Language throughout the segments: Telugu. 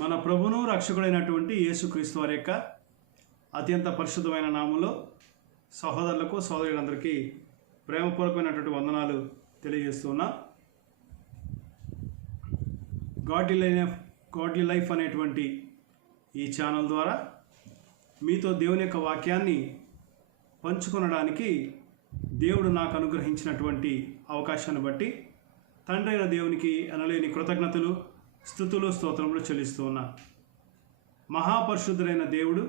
మన ప్రభును రక్షకుడైనటువంటి యేసుక్రీస్తు వారి యొక్క అత్యంత పరిశుద్ధమైన నామంలో సహోదరులకు సోదరులందరికీ ప్రేమపూర్వకమైనటువంటి వందనాలు తెలియజేస్తున్నా. గాడ్లీ లైఫ్ అనేటువంటి ఈ ఛానల్ ద్వారా మీతో దేవుని యొక్క వాక్యాన్ని పంచుకొనడానికి దేవుడు నాకు అనుగ్రహించినటువంటి అవకాశాన్ని బట్టి తండ్రి అయిన దేవునికి అనలేని కృతజ్ఞతలు, స్తుతులు, స్తోత్రములు చెల్లిస్తూ ఉన్నా. మహాపరిశుద్ధుడైన దేవుడు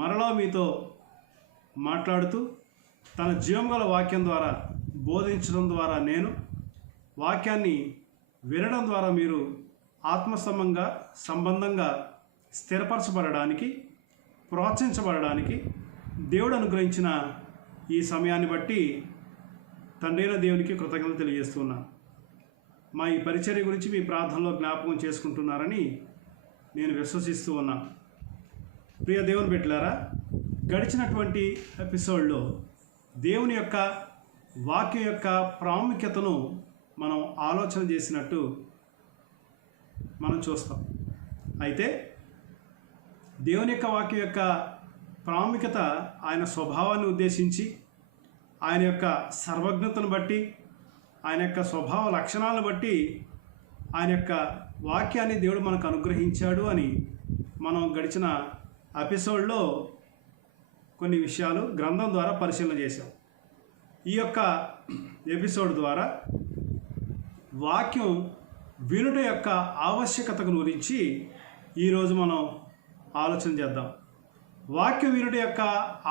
మరలా మీతో మాట్లాడుతూ తన జీవంగల వాక్యం ద్వారా బోధించడం ద్వారా నేను వాక్యాన్ని వినడం ద్వారా మీరు సంబంధంగా స్థిరపరచబడడానికి, ప్రోత్సహించబడడానికి దేవుడు అనుగ్రహించిన ఈ సమయాన్ని బట్టి తండ్రి అయిన దేవునికి కృతజ్ఞతలు తెలియజేస్తున్నాను. మా ఈ పరిచర్య గురించి మీ ప్రార్థనలో జ్ఞాపకం చేసుకుంటున్నారని నేను విశ్వసిస్తూ ఉన్నాను. ప్రియ దేవుని బిడ్డలారా, గడిచినటువంటి ఎపిసోడ్లో దేవుని యొక్క వాక్యం యొక్క ప్రాముఖ్యతను మనం ఆలోచన చేసినట్టు మనం చూస్తాం. అయితే దేవుని యొక్క వాక్యం యొక్క ప్రాముఖ్యత ఆయన స్వభావాన్ని ఉద్దేశించి, ఆయన యొక్క సర్వజ్ఞతను బట్టి, ఆయన యొక్క స్వభావ లక్షణాలను బట్టి ఆయన యొక్క వాక్యాన్ని దేవుడు మనకు అనుగ్రహించాడు అని మనం గడిచిన ఎపిసోడ్లో కొన్ని విషయాలు గ్రంథం ద్వారా పరిశీలన చేశాం. ఈ యొక్క ఎపిసోడ్ ద్వారా వాక్యం వినుట యొక్క ఆవశ్యకత గురించి ఈరోజు మనం ఆలోచన చేద్దాం. వాక్యం వినుట యొక్క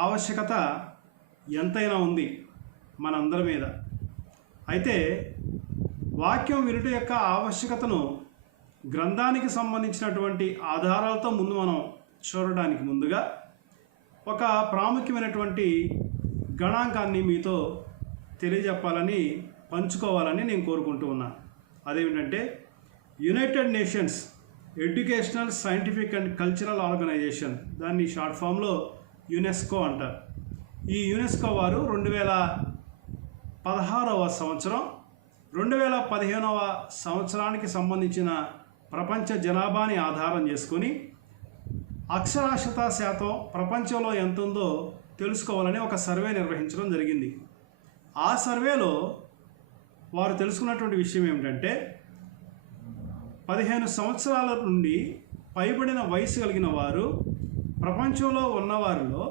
ఆవశ్యకత ఎంతైనా ఉంది మనందరి మీద. అయితే వాక్యం వినుట యొక్క ఆవశ్యకతను గ్రంథానికి సంబంధించినటువంటి ఆధారాలతో ముందు మనం చూడడానికి ముందుగా ఒక ప్రాముఖ్యమైనటువంటి గణాంకాన్ని మీతో తెలియజెప్పాలని, పంచుకోవాలని నేను కోరుకుంటూ ఉన్నాను. అదేమిటంటే united nations educational, scientific and cultural organisation, దాన్ని షార్ట్ ఫామ్లో యునెస్కో అంటారు. ఈ యునెస్కో వారు 2016వ సంవత్సరం 2015వ సంవత్సరానికి సంబంధించిన ప్రపంచ జనాభాని ఆధారం చేసుకొని అక్షరాస్యత శాతం ప్రపంచంలో ఎంత ఉందో తెలుసుకోవాలని ఒక సర్వే నిర్వహించడం జరిగింది. ఆ సర్వేలో వారు తెలుసుకున్నటువంటి విషయం ఏమిటంటే 15 సంవత్సరాల నుండి పైబడిన వయసు కలిగిన వారు ప్రపంచంలో ఉన్నవారిలో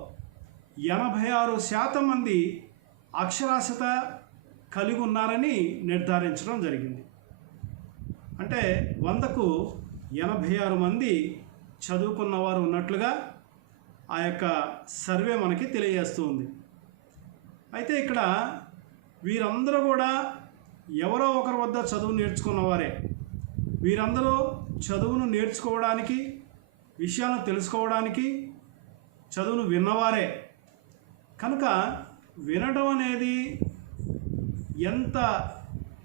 86% మంది అక్షరాస్యత కలిగి ఉన్నారని నిర్ధారించడం జరిగింది. అంటే 100కు 86 మంది చదువుకున్నవారు ఉన్నట్లుగా ఆ యొక్క సర్వే మనకి తెలియజేస్తూ ఉంది. అయితే ఇక్కడ వీరందరూ కూడా ఎవరో ఒకరి వద్ద చదువు నేర్చుకున్నవారే. వీరందరూ చదువును నేర్చుకోవడానికి, విషయాలను తెలుసుకోవడానికి చదువును విన్నవారే. కనుక వినడం అనేది ఎంత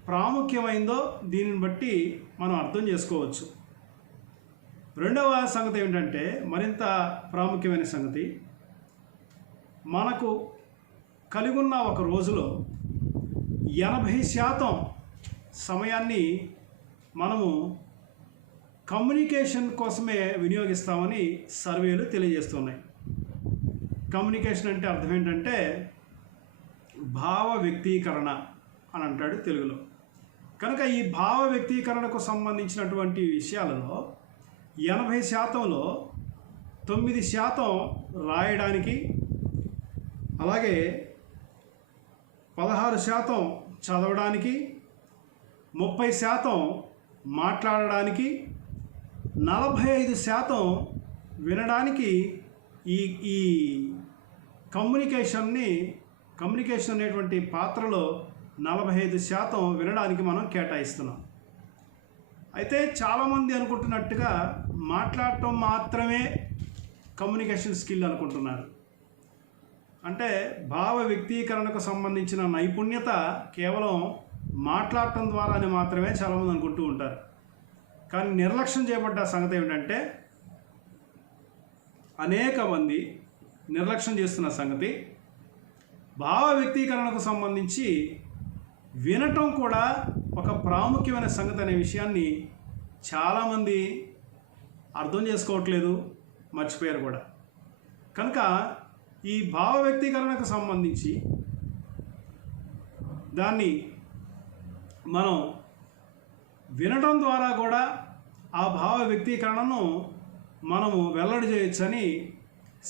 ప్రాముఖ్యమైందో దీనిని బట్టి మనం అర్థం చేసుకోవచ్చు. రెండవ సంగతి ఏమిటంటే, మరింత ప్రాముఖ్యమైన సంగతి, మనకు కలిగి ఉన్న ఒక రోజులో 80% సమయాన్ని మనము కమ్యూనికేషన్ కోసమే వినియోగిస్తామని సర్వేలు తెలియజేస్తున్నాయి. కమ్యూనికేషన్ అంటే అర్థం ఏంటంటే భావ వ్యక్తీకరణ అని అంటాడు తెలుగులో. కనుక ఈ భావ వ్యక్తీకరణకు సంబంధించినటువంటి విషయాలలో 80%లో 9% రాయడానికి, అలాగే 16% చదవడానికి, 30% మాట్లాడడానికి, 45% వినడానికి ఈ కమ్యూనికేషన్ అనేటువంటి పాత్రలో 45% వినడానికి మనం కేటాయిస్తున్నాం. అయితే చాలామంది అనుకుంటున్నట్టుగా మాట్లాడటం మాత్రమే కమ్యూనికేషన్ స్కిల్ అనుకుంటున్నారు. అంటే భావ వ్యక్తీకరణకు సంబంధించిన నైపుణ్యత కేవలం మాట్లాడటం ద్వారానే మాత్రమే చాలామంది అనుకుంటూ ఉంటారు. కానీ నిర్లక్ష్యం చేయబడ్డ సంగతి ఏమిటంటే, అనేక మంది నిర్లక్ష్యం చేస్తున్న సంగతి, భావ వ్యక్తీకరణకు సంబంధించి వినటం కూడా ఒక ప్రాముఖ్యమైన సంగతి అనే విషయాన్ని చాలామంది అర్థం చేసుకోవట్లేదు, మర్చిపోయారు కూడా. కనుక ఈ భావ వ్యక్తీకరణకు సంబంధించి దాన్ని మనం వినడం ద్వారా కూడా ఆ భావ వ్యక్తీకరణను మనము వెల్లడి చేయొచ్చని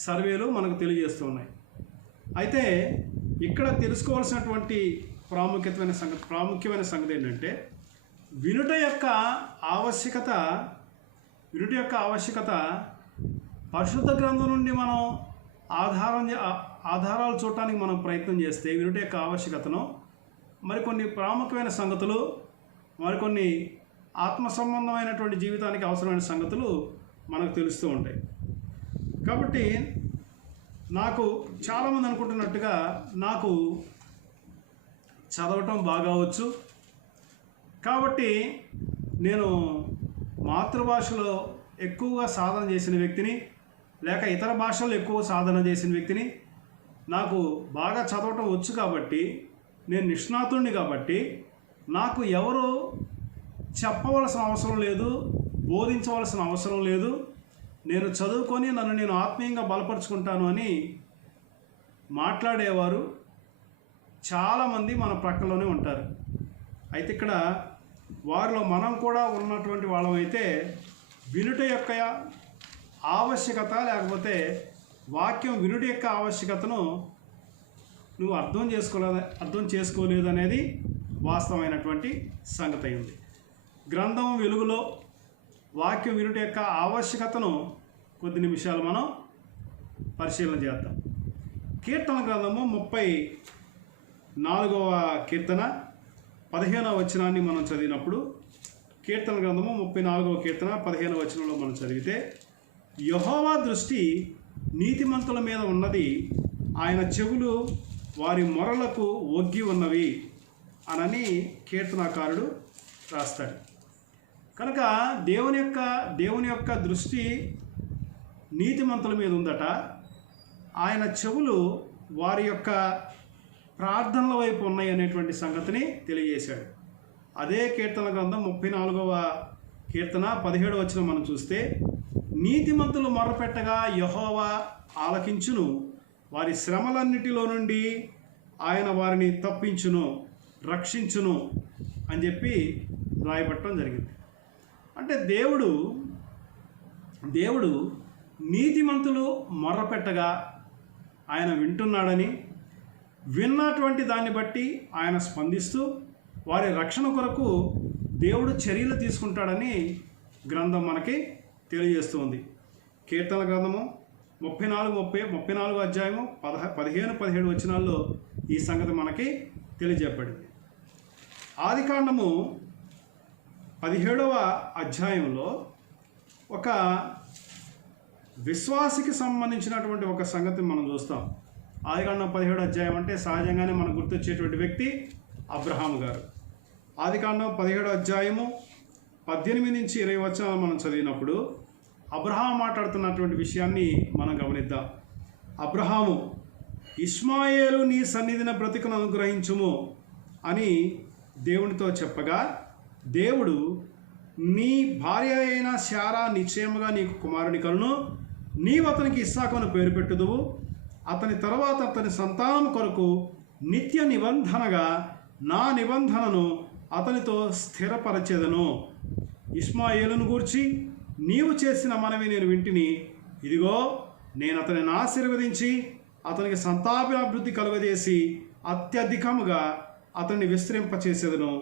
సర్వేలు మనకు తెలియజేస్తున్నాయి. అయితే ఇక్కడ తెలుసుకోవాల్సినటువంటి ప్రాముఖ్యమైన సంగతి ఏంటంటే వినుట యొక్క ఆవశ్యకత పరిశుద్ధ గ్రంథం నుండి మనం ఆధారాలు చూడటానికి మనం ప్రయత్నం చేస్తే వినుట యొక్క ఆవశ్యకతను మరికొన్ని ప్రాముఖ్యమైన సంగతులు, మరికొన్ని ఆత్మ సంబంధమైనటువంటి జీవితానికి అవసరమైన సంగతులు మనకు తెలుస్తూ ఉంటాయి. కాబట్టి నాకు చాలామంది అనుకుంటున్నట్టుగా నాకు చదవటం బాగా వచ్చు, కాబట్టి నేను మాతృభాషలో ఎక్కువగా సాధన చేసిన వ్యక్తిని, లేక ఇతర భాషల్లో ఎక్కువ సాధన చేసిన వ్యక్తిని, నాకు బాగా చదవటం వచ్చు కాబట్టి, నేను నిష్ణాతుడిని కాబట్టి నాకు ఎవరు చెప్పవలసిన అవసరం లేదు, బోధించవలసిన అవసరం లేదు, నేను చదువుకొని నన్ను నేను ఆత్మీయంగా బలపరుచుకుంటాను అని మాట్లాడేవారు చాలామంది మన ప్రక్కలోనే ఉంటారు. అయితే ఇక్కడ వారిలో మనం కూడా ఉన్నటువంటి వాళ్ళమైతే వినుట యొక్క ఆవశ్యకత, లేకపోతే వాక్యం వినుట యొక్క ఆవశ్యకతను నువ్వు అర్థం చేసుకోలేదు అనేది వాస్తవమైనటువంటి సంగతి అయింది. గ్రంథం వెలుగులో వాక్యం వినుట యొక్క ఆవశ్యకతను కొద్ది నిమిషాలు మనం పరిశీలన చేద్దాం. కీర్తన గ్రంథము 34వ కీర్తన 15వ వచనాన్ని మనం చదివినప్పుడు, కీర్తన గ్రంథము 34వ కీర్తన 15వ వచనంలో మనం చదివితే, యెహోవా దృష్టి నీతిమంతుల మీద ఉన్నది, ఆయన చెవులు వారి మొరలకు ఒగ్గి ఉన్నవి అనని కీర్తనాకారుడు రాస్తాడు. కనుక దేవుని యొక్క దృష్టి నీతిమంతుల మీద ఉందట, ఆయన చెవులు వారి యొక్క ప్రార్థనల వైపు ఉన్నాయి అనేటువంటి సంగతిని తెలియజేశాడు. అదే కీర్తన గ్రంథం 34వ కీర్తన 17వ వచనం మనం చూస్తే, నీతిమంతులు మొర్రపెట్టగా యెహోవా ఆలకించును, వారి శ్రమలన్నిటిలో నుండి ఆయన వారిని తప్పించును, రక్షించును అని చెప్పి రాయబట్టడం జరిగింది. అంటే దేవుడు నీతిమంతులు మొర్రపెట్టగా ఆయన వింటున్నాడని, విన్నటువంటి దాన్ని బట్టి ఆయన స్పందిస్తూ వారి రక్షణ కొరకు దేవుడు చర్యలు తీసుకుంటాడని గ్రంథం మనకి తెలియజేస్తుంది. కీర్తన గ్రంథము 34 అధ్యాయము 15-17 వచనాల్లో ఈ సంగతి మనకి తెలియజేయబడింది. ఆదికాండము 17వ అధ్యాయంలో ఒక విశ్వాసికి సంబంధించినటువంటి ఒక సంగతి మనం చూస్తాం. ఆదికాండం 17వ అధ్యాయం అంటే సహజంగానే మనకు గుర్తొచ్చేటువంటి వ్యక్తి అబ్రహాము గారు. ఆదికాండం 17వ అధ్యాయము 18-20 వచనాలు మనం చదివినప్పుడు అబ్రహాము మాట్లాడుతున్నటువంటి విషయాన్ని మనం గమనిద్దాం. అబ్రహాము, ఇష్మాయేలు నీ సన్నిధిన బ్రతుకును అనుగ్రహించుము అని దేవునితో చెప్పగా, దేవుడు, నీ భార్య అయిన శారా నిశ్చయముగా నీకు కుమారుని కలును, నీవు అతనికి ఇస్సాకును పేరు పెట్టుదువు, అతని తర్వాత అతని సంతానం కొరకు నిత్య నిబంధనగా నా నిబంధనను అతనితో స్థిరపరచెదను. ఇష్మాయేలును గూర్చి నీవు చేసిన మనవి నేను వింటిని, ఇదిగో నేను అతనిని ఆశీర్వదించి అతనికి సంతానాభివృద్ధి కలుగజేసి అత్యధికముగా అతన్ని విస్తరింపచేసేదను,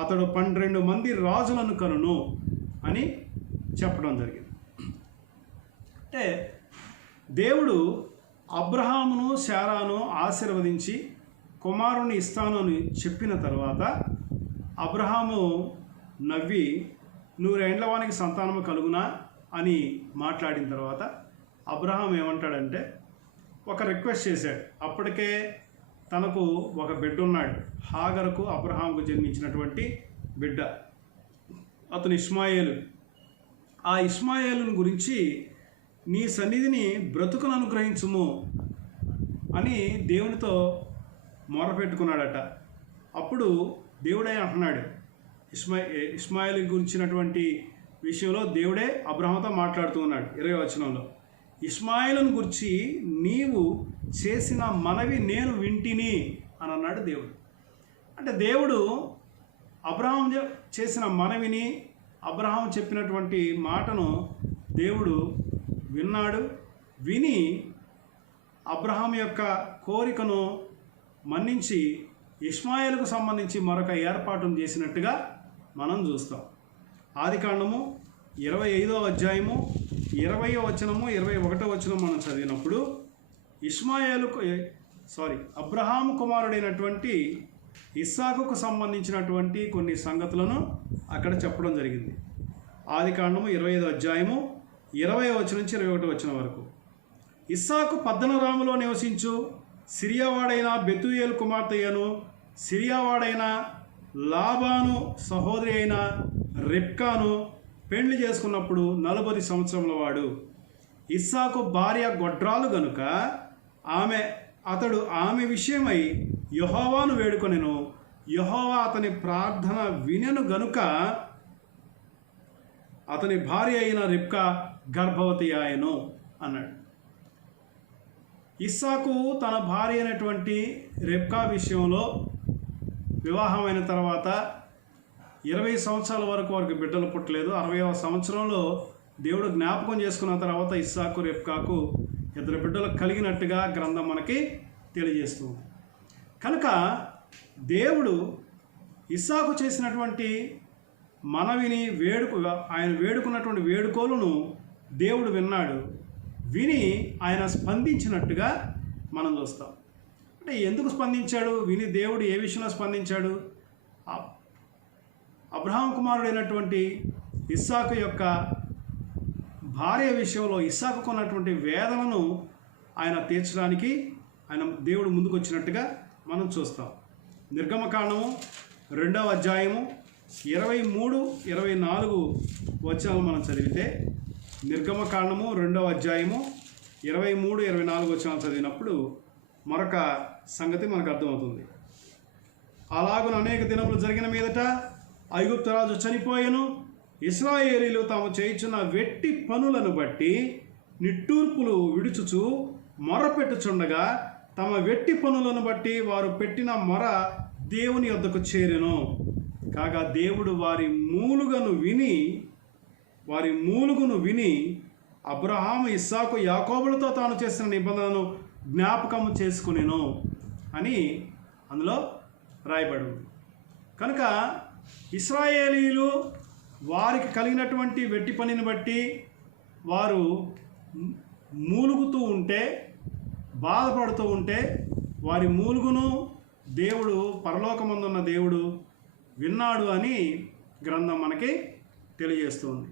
అతడు 12 మంది రాజులను కనును అని చెప్పడం జరిగింది. అంటే దేవుడు అబ్రహామును శారాను ఆశీర్వదించి కుమారుని ఇస్తాను అని చెప్పిన తర్వాత అబ్రహాము నవ్వి 100 ఏండ్ల వానికి సంతానము కలుగునా అని మాట్లాడిన తర్వాత అబ్రహాం ఏమంటాడంటే ఒక రిక్వెస్ట్ చేశాడు. అప్పటికే తనకు ఒక బిడ్డ ఉన్నాడు, హాగరుకు అబ్రహాంకు జన్మించినటువంటి బిడ్డ, అతను ఇష్మాయేలు. ఆ ఇష్మాయేలుని గురించి నీ సన్నిధిని బ్రతుకును అనుగ్రహించుము అని దేవునితో మొరపెట్టుకున్నాడట. అప్పుడు దేవుడే అంటున్నాడు, ఇష్మాయేలు గురించినటువంటి విషయంలో దేవుడే అబ్రహాముతో మాట్లాడుతూ ఉన్నాడు. 20వ వచనంలో ఇష్మాయేలును గురించి నీవు చేసిన మనవి నేను వింటిని అని అన్నాడు దేవుడు. అంటే దేవుడు అబ్రహాం చేసిన మనవిని, అబ్రహాం చెప్పినటువంటి మాటను దేవుడు విన్నాడు. విని అబ్రహాం యొక్క కోరికను మన్నించి ఇష్మాయేలుకు సంబంధించి మరొక ఏర్పాటును చేసినట్టుగా మనం చూస్తాం. ఆదికాండము 25వ అధ్యాయము 20వ వచనము 21వ వచనం మనం చదివినప్పుడు అబ్రహాము కుమారుడైనటువంటి ఇస్సాకుకు సంబంధించినటువంటి కొన్ని సంగతులను అక్కడ చెప్పడం జరిగింది. ఆదికాండము 25వ అధ్యాయము 20వ వచనం నుంచి 21వ వచనం వరకు. ఇస్సాకు పద్దనరాములో నివసించు సిరియావాడైన బెతూయేలు కుమార్తెయను, సిరియావాడైన లాబాను సహోదరి అయిన రెబ్కాను పెళ్లి చేసుకున్నప్పుడు 40 సంవత్సరముల వాడు. ఇస్సాకు భార్య గొడ్రాలు గనుక అతడు ఆమె విషయమై యెహోవాను వేడుకొనెను. యెహోవా అతని ప్రార్థన వినెను గనుక అతని భార్య అయిన రెబ్కా గర్భవతి ఆయను అన్నాడు. ఇస్సాకు తన భార్య అయినటువంటి రెబ్కా విషయంలో వివాహమైన తర్వాత 20 సంవత్సరాల వరకు బిడ్డలు పుట్టలేదు. 60వ సంవత్సరంలో దేవుడు జ్ఞాపకం చేసుకున్న తర్వాత ఇస్సాకు రెబ్కాకు 2 బిడ్డలు కలిగినట్టుగా గ్రంథం మనకి తెలియజేస్తుంది. కనుక దేవుడు ఇస్సాకు చేసినటువంటి మనవిని ఆయన వేడుకున్నటువంటి వేడుకోలును దేవుడు విన్నాడు. విని ఆయన స్పందించినట్టుగా మనం చూస్తాం. అంటే ఎందుకు స్పందించాడు? విని దేవుడు ఏ విషయంలో స్పందించాడు? అబ్రహాం కుమారుడైనటువంటి ఇస్సాకు యొక్క భార్య విషయంలో ఇస్సాకుకు ఉన్నటువంటి వేదనను ఆయన తీర్చడానికి దేవుడు ముందుకు వచ్చినట్టుగా మనం చూస్తాం. నిర్గమకాండము 2వ అధ్యాయము 23, 24 వచనాలు మనం చదివితే, నిర్గమకాండము 2వ అధ్యాయము 23, 24 వచనాలు చదివినప్పుడు మరొక సంగతి మనకు అర్థమవుతుంది. అలాగున అనేక దినములు జరిగిన మీదట ఐగుప్తు రాజు చనిపోయెను. ఇశ్రాయేలీలు తాము చేయుచున్న వెట్టి పనులను బట్టి నిట్టూర్పులు విడుచుచు మొరపెట్టుచుండగా తమ వెట్టి పనులను బట్టి వారు పెట్టిన మొర దేవుని యొద్దకు చేరెను. కాగా దేవుడు వారి మూలుగును విని అబ్రహాము, ఇస్సాకు, యాకోబులతో తాను చేసిన నిబంధనను జ్ఞాపకము చేసుకునేను అని అందులో రాయబడి ఉంది. కనుక ఇశ్రాయేలీలు వారికి కలిగినటువంటి వెట్టి పనిని బట్టి వారు మూలుగుతూ ఉంటే, బాధపడుతూ ఉంటే, వారి మూలుగును దేవుడు, పరలోకమందున్న దేవుడు విన్నాడు అని గ్రంథం మనకి తెలియజేస్తుంది.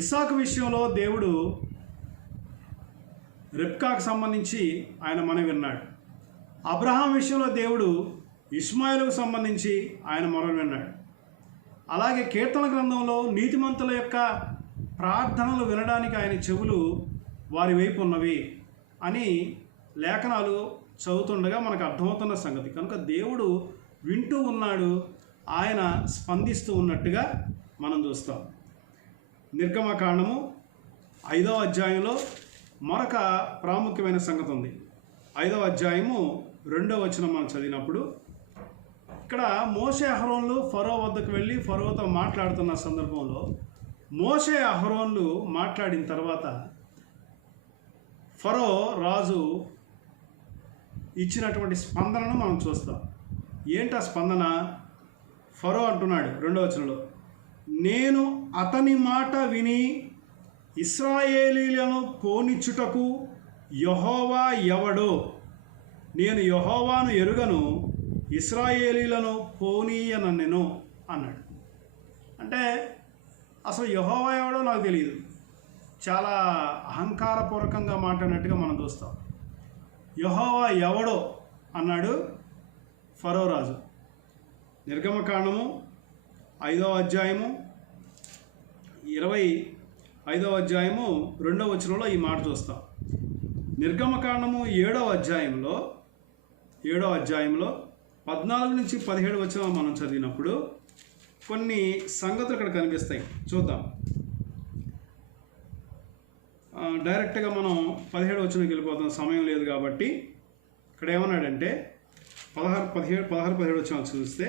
ఇస్సాకు విషయంలో దేవుడు రెబ్కాకు సంబంధించి ఆయన మనవి విన్నాడు. అబ్రహాం విషయంలో దేవుడు ఇష్మాయేలుకు సంబంధించి ఆయన మొర విన్నాడు. అలాగే కీర్తన గ్రంథంలో నీతిమంతుల యొక్క ప్రార్థనలు వినడానికి ఆయన చెవులు వారి వైపు ఉన్నవి అని లేఖనాలు చదువుతుండగా మనకు అర్థమవుతున్న సంగతి. కనుక దేవుడు వింటూ ఉన్నాడు, ఆయన స్పందిస్తూ ఉన్నట్టుగా మనం చూస్తాం. నిర్గమకాండము 5వ అధ్యాయంలో మరొక ప్రాముఖ్యమైన సంగతి ఉంది. 5వ అధ్యాయము 2వ వచనం మనం చదివినప్పుడు ఇక్కడ మోషే అహరోన్లు ఫరో వద్దకు వెళ్ళి ఫరోతో మాట్లాడుతున్న సందర్భంలో మోషే అహరోన్లు మాట్లాడిన తర్వాత ఫరో రాజు ఇచ్చినటువంటి స్పందనను మనం చూస్తాం. ఏంటి ఆ స్పందన? ఫరో అంటున్నాడు 2వ వచనంలో, నేను అతని మాట విని ఇశ్రాయేలీలను పోనిచ్చుటకు యెహోవా ఎవడో? నేను యెహోవాను ఎరుగను, ఇశ్రాయేలీలను పోనీయనెను అన్నాడు. అంటే అసలు యెహోవా ఎవడో నాకు తెలియదు. చాలా అహంకారపూర్వకంగా మాట్లాడినట్టుగా మనం చూస్తాం. యెహోవా ఎవడో అన్నాడు ఫరో రాజు. నిర్గమకాండము 5వ అధ్యాయము 25వ అధ్యాయము 2వ వచనంలో ఈ మాట చూస్తాం. నిర్గమకాండము 7వ అధ్యాయంలో 14 నుంచి 17 వచనాలు మనం చదివినప్పుడు కొన్ని సంగతులు ఇక్కడ కనిపిస్తాయి, చూద్దాం. డైరెక్ట్గా మనం 17 వచనంకి వెళ్ళిపోతాం, సమయం లేదు కాబట్టి. ఇక్కడ ఏమన్నాడంటే 16-17 వచనాలు చూస్తే,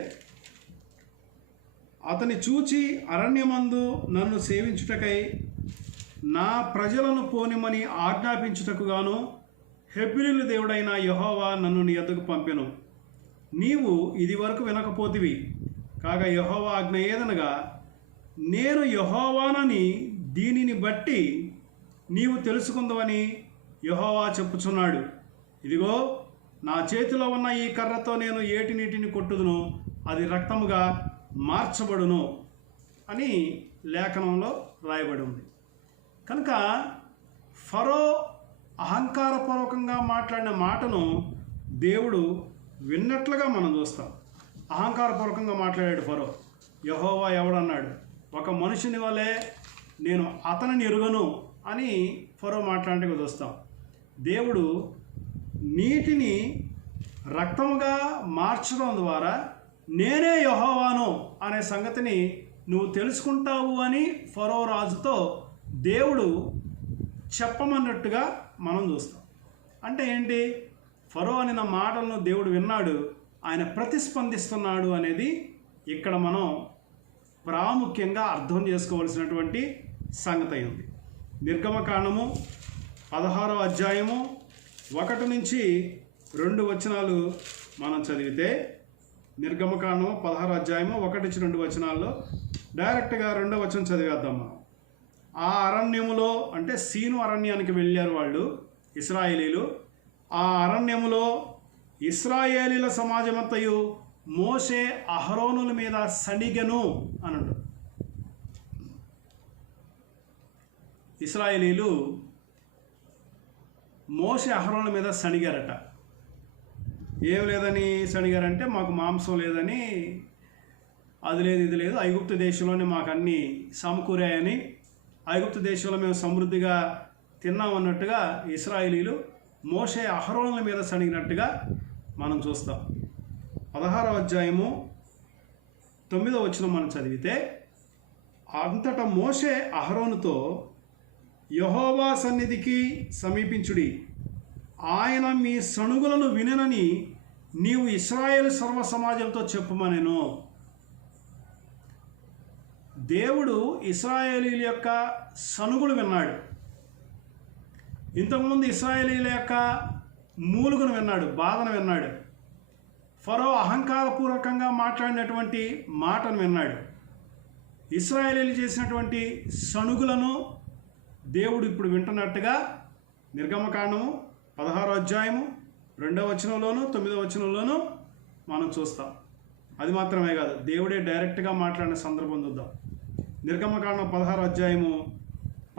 అతని చూచి అరణ్యమందు నన్ను సేవించుటకై నా ప్రజలను పోనిమని ఆజ్ఞాపించుటకు గాను హెబ్రీయుల దేవుడైన యెహోవా నన్ను నీ యొద్దకు పంపెను. నీవు ఇది వరకు వినకపోతివి. కాగా యెహోవా ఆజ్ఞ ఏదనగా, నేను యెహోవానని దీనిని బట్టి నీవు తెలుసుకుందవని యెహోవా చెప్పుచున్నాడు. ఇదిగో, నా చేతిలో ఉన్న ఈ కర్రతో నేను ఏటి నీటిని కొట్టుదును, అది రక్తముగా మార్చబడును అని లేఖనంలో రాయబడి ఉంది. కనుక ఫరో అహంకారపూర్వకంగా మాట్లాడిన మాటను దేవుడు విన్నట్లుగా మనం చూస్తాం. అహంకారపూర్వకంగా మాట్లాడాడు ఫరో. యెహోవా ఎవడన్నాడు, ఒక మనుషుని వలె నేను అతనిని ఎరుగను అని ఫరో మాట్లాడినట్టుగా చూస్తాం. దేవుడు నీటిని రక్తముగా మార్చడం ద్వారా నేనే యెహోవాను అనే సంగతిని నువ్వు తెలుసుకుంటావు అని ఫరో రాజుతో దేవుడు చెప్పమన్నట్టుగా మనం చూస్తాం. అంటే ఏంటి? ఫరో అనిన మాటలను దేవుడు విన్నాడు, ఆయన ప్రతిస్పందిస్తున్నాడు అనేది ఇక్కడ మనం ప్రాముఖ్యంగా అర్థం చేసుకోవాల్సినటువంటి సంగతి ఉంది. నిర్గమకాండము 16వ అధ్యాయము 1 నుంచి 2 వచనాలు మనం చదివితే, నిర్గమకాండము 16వ అధ్యాయము 1 నుంచి 2 వచనాల్లో డైరెక్ట్గా 2వ వచనం చదివేద్దాం మనం. ఆ అరణ్యములో, అంటే సీను అరణ్యానికి వెళ్ళారు వాళ్ళు ఇశ్రాయేలీలు. ఆ అరణ్యములో ఇశ్రాయేలీల సమాజమంతయు మోషే అహరోనుల మీద సణిగెను అని అంటారు. ఇశ్రాయేలీలు మోషే అహరోనుల మీద సణిగారట. ఏం లేదని సణిగారంటే, మాకు మాంసం లేదని, అది లేదు ఇది లేదు, ఐగుప్తు దేశంలోనే మాకు అన్నీ సమకూరాయని, ఐగుప్తు దేశంలో మేము సమృద్ధిగా తిన్నామన్నట్టుగా ఇశ్రాయేలీలు మోషే అహరోనుల మీద సణిగినట్టుగా మనం చూస్తాం. 16వ అధ్యాయము 9వ వచనం మనం చదివితే, అంతటా మోషే అహరోనుతో, యెహోవా సన్నిధికి సమీపించుడి, ఆయన మీ సణుగులను వినెనని నీవు ఇశ్రాయేలు సర్వ సమాజంతో చెప్పుమనెను. దేవుడు ఇశ్రాయేలీల యొక్క సణుగులు విన్నాడు. ఇంతకుముందు ఇశ్రాయేలీల యొక్క మూలుగును విన్నాడు, బాధను విన్నాడు. ఫరో అహంకారపూర్వకంగా మాట్లాడినటువంటి మాటను విన్నాడు. ఇశ్రాయేలీలు చేసినటువంటి సణుగులను దేవుడు ఇప్పుడు వింటున్నట్టుగా నిర్గమకాండము 16వ అధ్యాయము 2వ వచనంలోను 9వ వచనంలోనూ మనం చూస్తాం. అది మాత్రమే కాదు, దేవుడే డైరెక్ట్గా మాట్లాడిన సందర్భం చూద్దాం. నిర్గమకాండం 16వ అధ్యాయము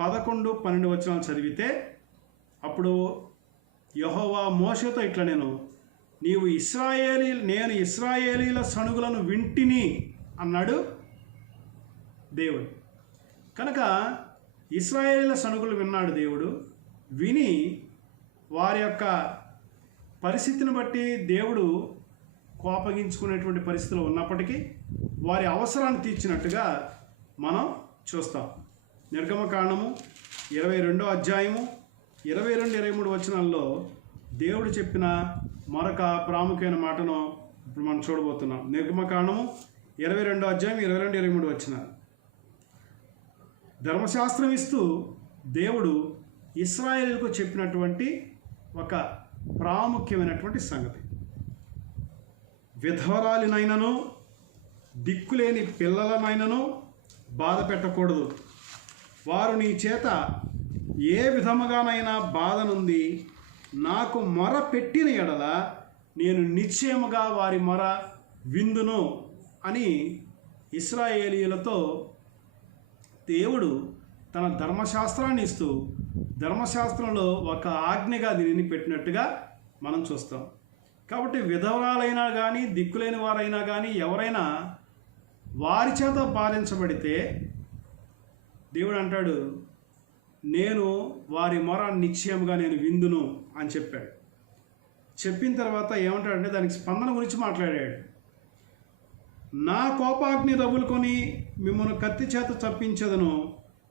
11, 12 వచనాలు చదివితే, అప్పుడు యెహోవా మోషేతో ఇట్లా, నేను ఇశ్రాయేలీల సణుగులను వింటిని అన్నాడు దేవుడు. కనుక ఇశ్రాయేలీల సణుగులు విన్నాడు దేవుడు. విని వారి యొక్క పరిస్థితిని బట్టి దేవుడు కోపగించుకునేటువంటి పరిస్థితులు ఉన్నప్పటికీ వారి అవసరాన్ని తీర్చినట్టుగా మనం చూస్తాం. నిర్గమకాండము 22వ అధ్యాయము 22-23 వచనాల్లో దేవుడు చెప్పిన మరొక ప్రాముఖ్యమైన మాటను ఇప్పుడు మనం చూడబోతున్నాం. నిర్గమకాండము 22వ అధ్యాయం 22-23 వచనాలు. ధర్మశాస్త్రం ఇస్తూ దేవుడు ఇశ్రాయేలుకు చెప్పినటువంటి ఒక ప్రాముఖ్యమైనటువంటి సంగతి, విధవరాలినైనను దిక్కులేని పిల్లలనైనను బాధ పెట్టకూడదు. వారు నీ చేత ఏ విధముగానైనా బాధ నుండి నాకు మొర పెట్టిన ఎడల నేను నిశ్చయముగా వారి మొర విందును అని ఇశ్రాయేలీయులతో దేవుడు తన ధర్మశాస్త్రాన్ని ఇస్తూ ధర్మశాస్త్రంలో ఒక ఆజ్ఞగా దీనిని పెట్టినట్టుగా మనం చూస్తాం. కాబట్టి విధవరాలైనా కానీ దిక్కులేని వారైనా కానీ ఎవరైనా వారి చేత బాధించబడితే దేవుడు అంటాడు, నేను వారి మొర నిశ్చయముగా నేను విందును అని చెప్పాడు. చెప్పిన తర్వాత ఏమంటాడంటే దానికి స్పందన గురించి మాట్లాడాడు. నా కోపాగ్ని రగులుకొని మిమ్మల్ని కత్తి చేత చంపించదను,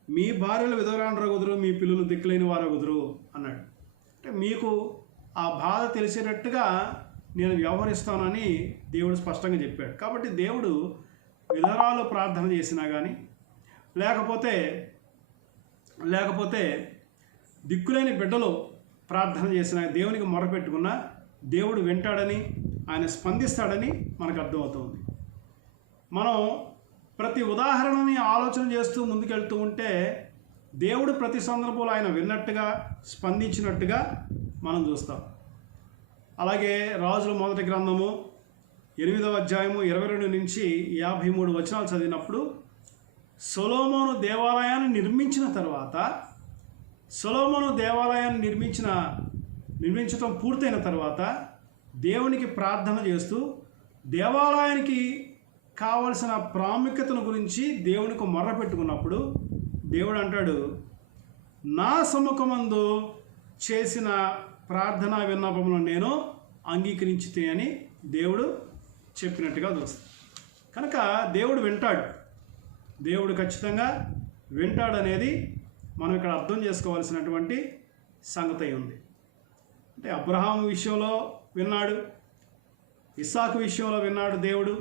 మీ భార్యలు విధవరాండ్రగుదురు, మీ పిల్లలు దిక్కులేని వారగుదురు అన్నాడు. అంటే మీకు ఆ బాధ తెలిసేటట్టుగా నేను వ్యవహరిస్తానని దేవుడు స్పష్టంగా చెప్పాడు. కాబట్టి దేవుడు విధవరాలు ప్రార్థన చేసినా కానీ లేకపోతే దిక్కులేని బిడ్డలు ప్రార్థన చేసిన, దేవునికి మొరపెట్టుకున్న దేవుడు వింటాడని, ఆయన స్పందిస్తాడని మనకు అర్థమవుతుంది. మనం ప్రతి ఉదాహరణని ఆలోచన చేస్తూ ముందుకెళ్తూ ఉంటే దేవుడు ప్రతి సందర్భంలో ఆయన విన్నట్టుగా, స్పందించినట్టుగా మనం చూస్తాం. అలాగే రాజుల మొదటి గ్రంథము 8వ అధ్యాయము 22 నుంచి 53 వచనాలు చదివినప్పుడు సొలొమోను దేవాలయాన్ని నిర్మించిన తర్వాత, సొలొమోను దేవాలయాన్ని నిర్మించటం పూర్తయిన తర్వాత దేవునికి ప్రార్థన చేస్తూ దేవాలయానికి కావలసిన ప్రాముఖ్యతను గురించి దేవునికి మొర్ర పెట్టుకున్నప్పుడు దేవుడు అంటాడు, నా సముఖమందు చేసిన ప్రార్థనా విన్నపములను నేను అంగీకరించితే అని దేవుడు చెప్పినట్టుగా చూస్తాం. కనుక దేవుడు వింటాడు, దేవుడు ఖచ్చితంగా వింటాడనేది మనం ఇక్కడ అర్థం చేసుకోవాల్సినటువంటి సంగతి ఉంది. అంటే అబ్రహాము విషయంలో విన్నాడు, ఇస్సాకు విషయంలో విన్నాడు దేవుడు.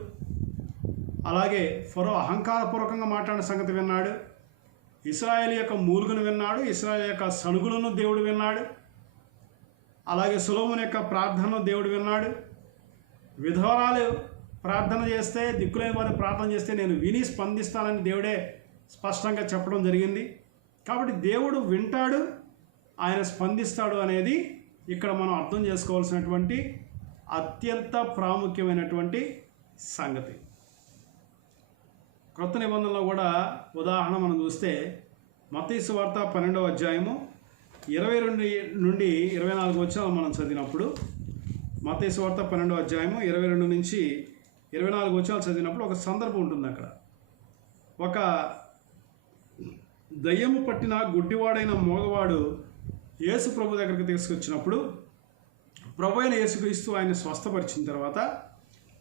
అలాగే ఫరో అహంకారపూర్వకంగా మాట్లాడిన సంగతి విన్నాడు. ఇశ్రాయేలు యొక్క మూలుగును విన్నాడు, ఇశ్రాయేలు యొక్క సణుగులను దేవుడు విన్నాడు. అలాగే సొలొమోను యొక్క ప్రార్థనను దేవుడు విన్నాడు. విధవరాలు ప్రార్థన చేస్తే, దిక్కులేని వారు ప్రార్థన చేస్తే నేను విని స్పందిస్తానని దేవుడే స్పష్టంగా చెప్పడం జరిగింది. కాబట్టి దేవుడు వింటాడు, ఆయన స్పందిస్తాడు అనేది ఇక్కడ మనం అర్థం చేసుకోవాల్సినటువంటి అత్యంత ప్రాముఖ్యమైనటువంటి సంగతి. క్రొత్త నిబంధనలో కూడా ఉదాహరణ మనం చూస్తే మత్తయి సువార్త 12వ అధ్యాయము 22 నుండి 24 వచనాలు మనం చదివినప్పుడు, మత్తయి సువార్త 12వ అధ్యాయము 22 నుంచి 24 వచనాలు చదివినప్పుడు ఒక సందర్భం ఉంటుంది. అక్కడ ఒక దయ్యము పట్టిన గుడ్డివాడైన మోగవాడు యేసు ప్రభు దగ్గరికి తీసుకొచ్చినప్పుడు ప్రభు అయిన యేసుక్రీస్తు ఆయన స్వస్థపరిచిన తర్వాత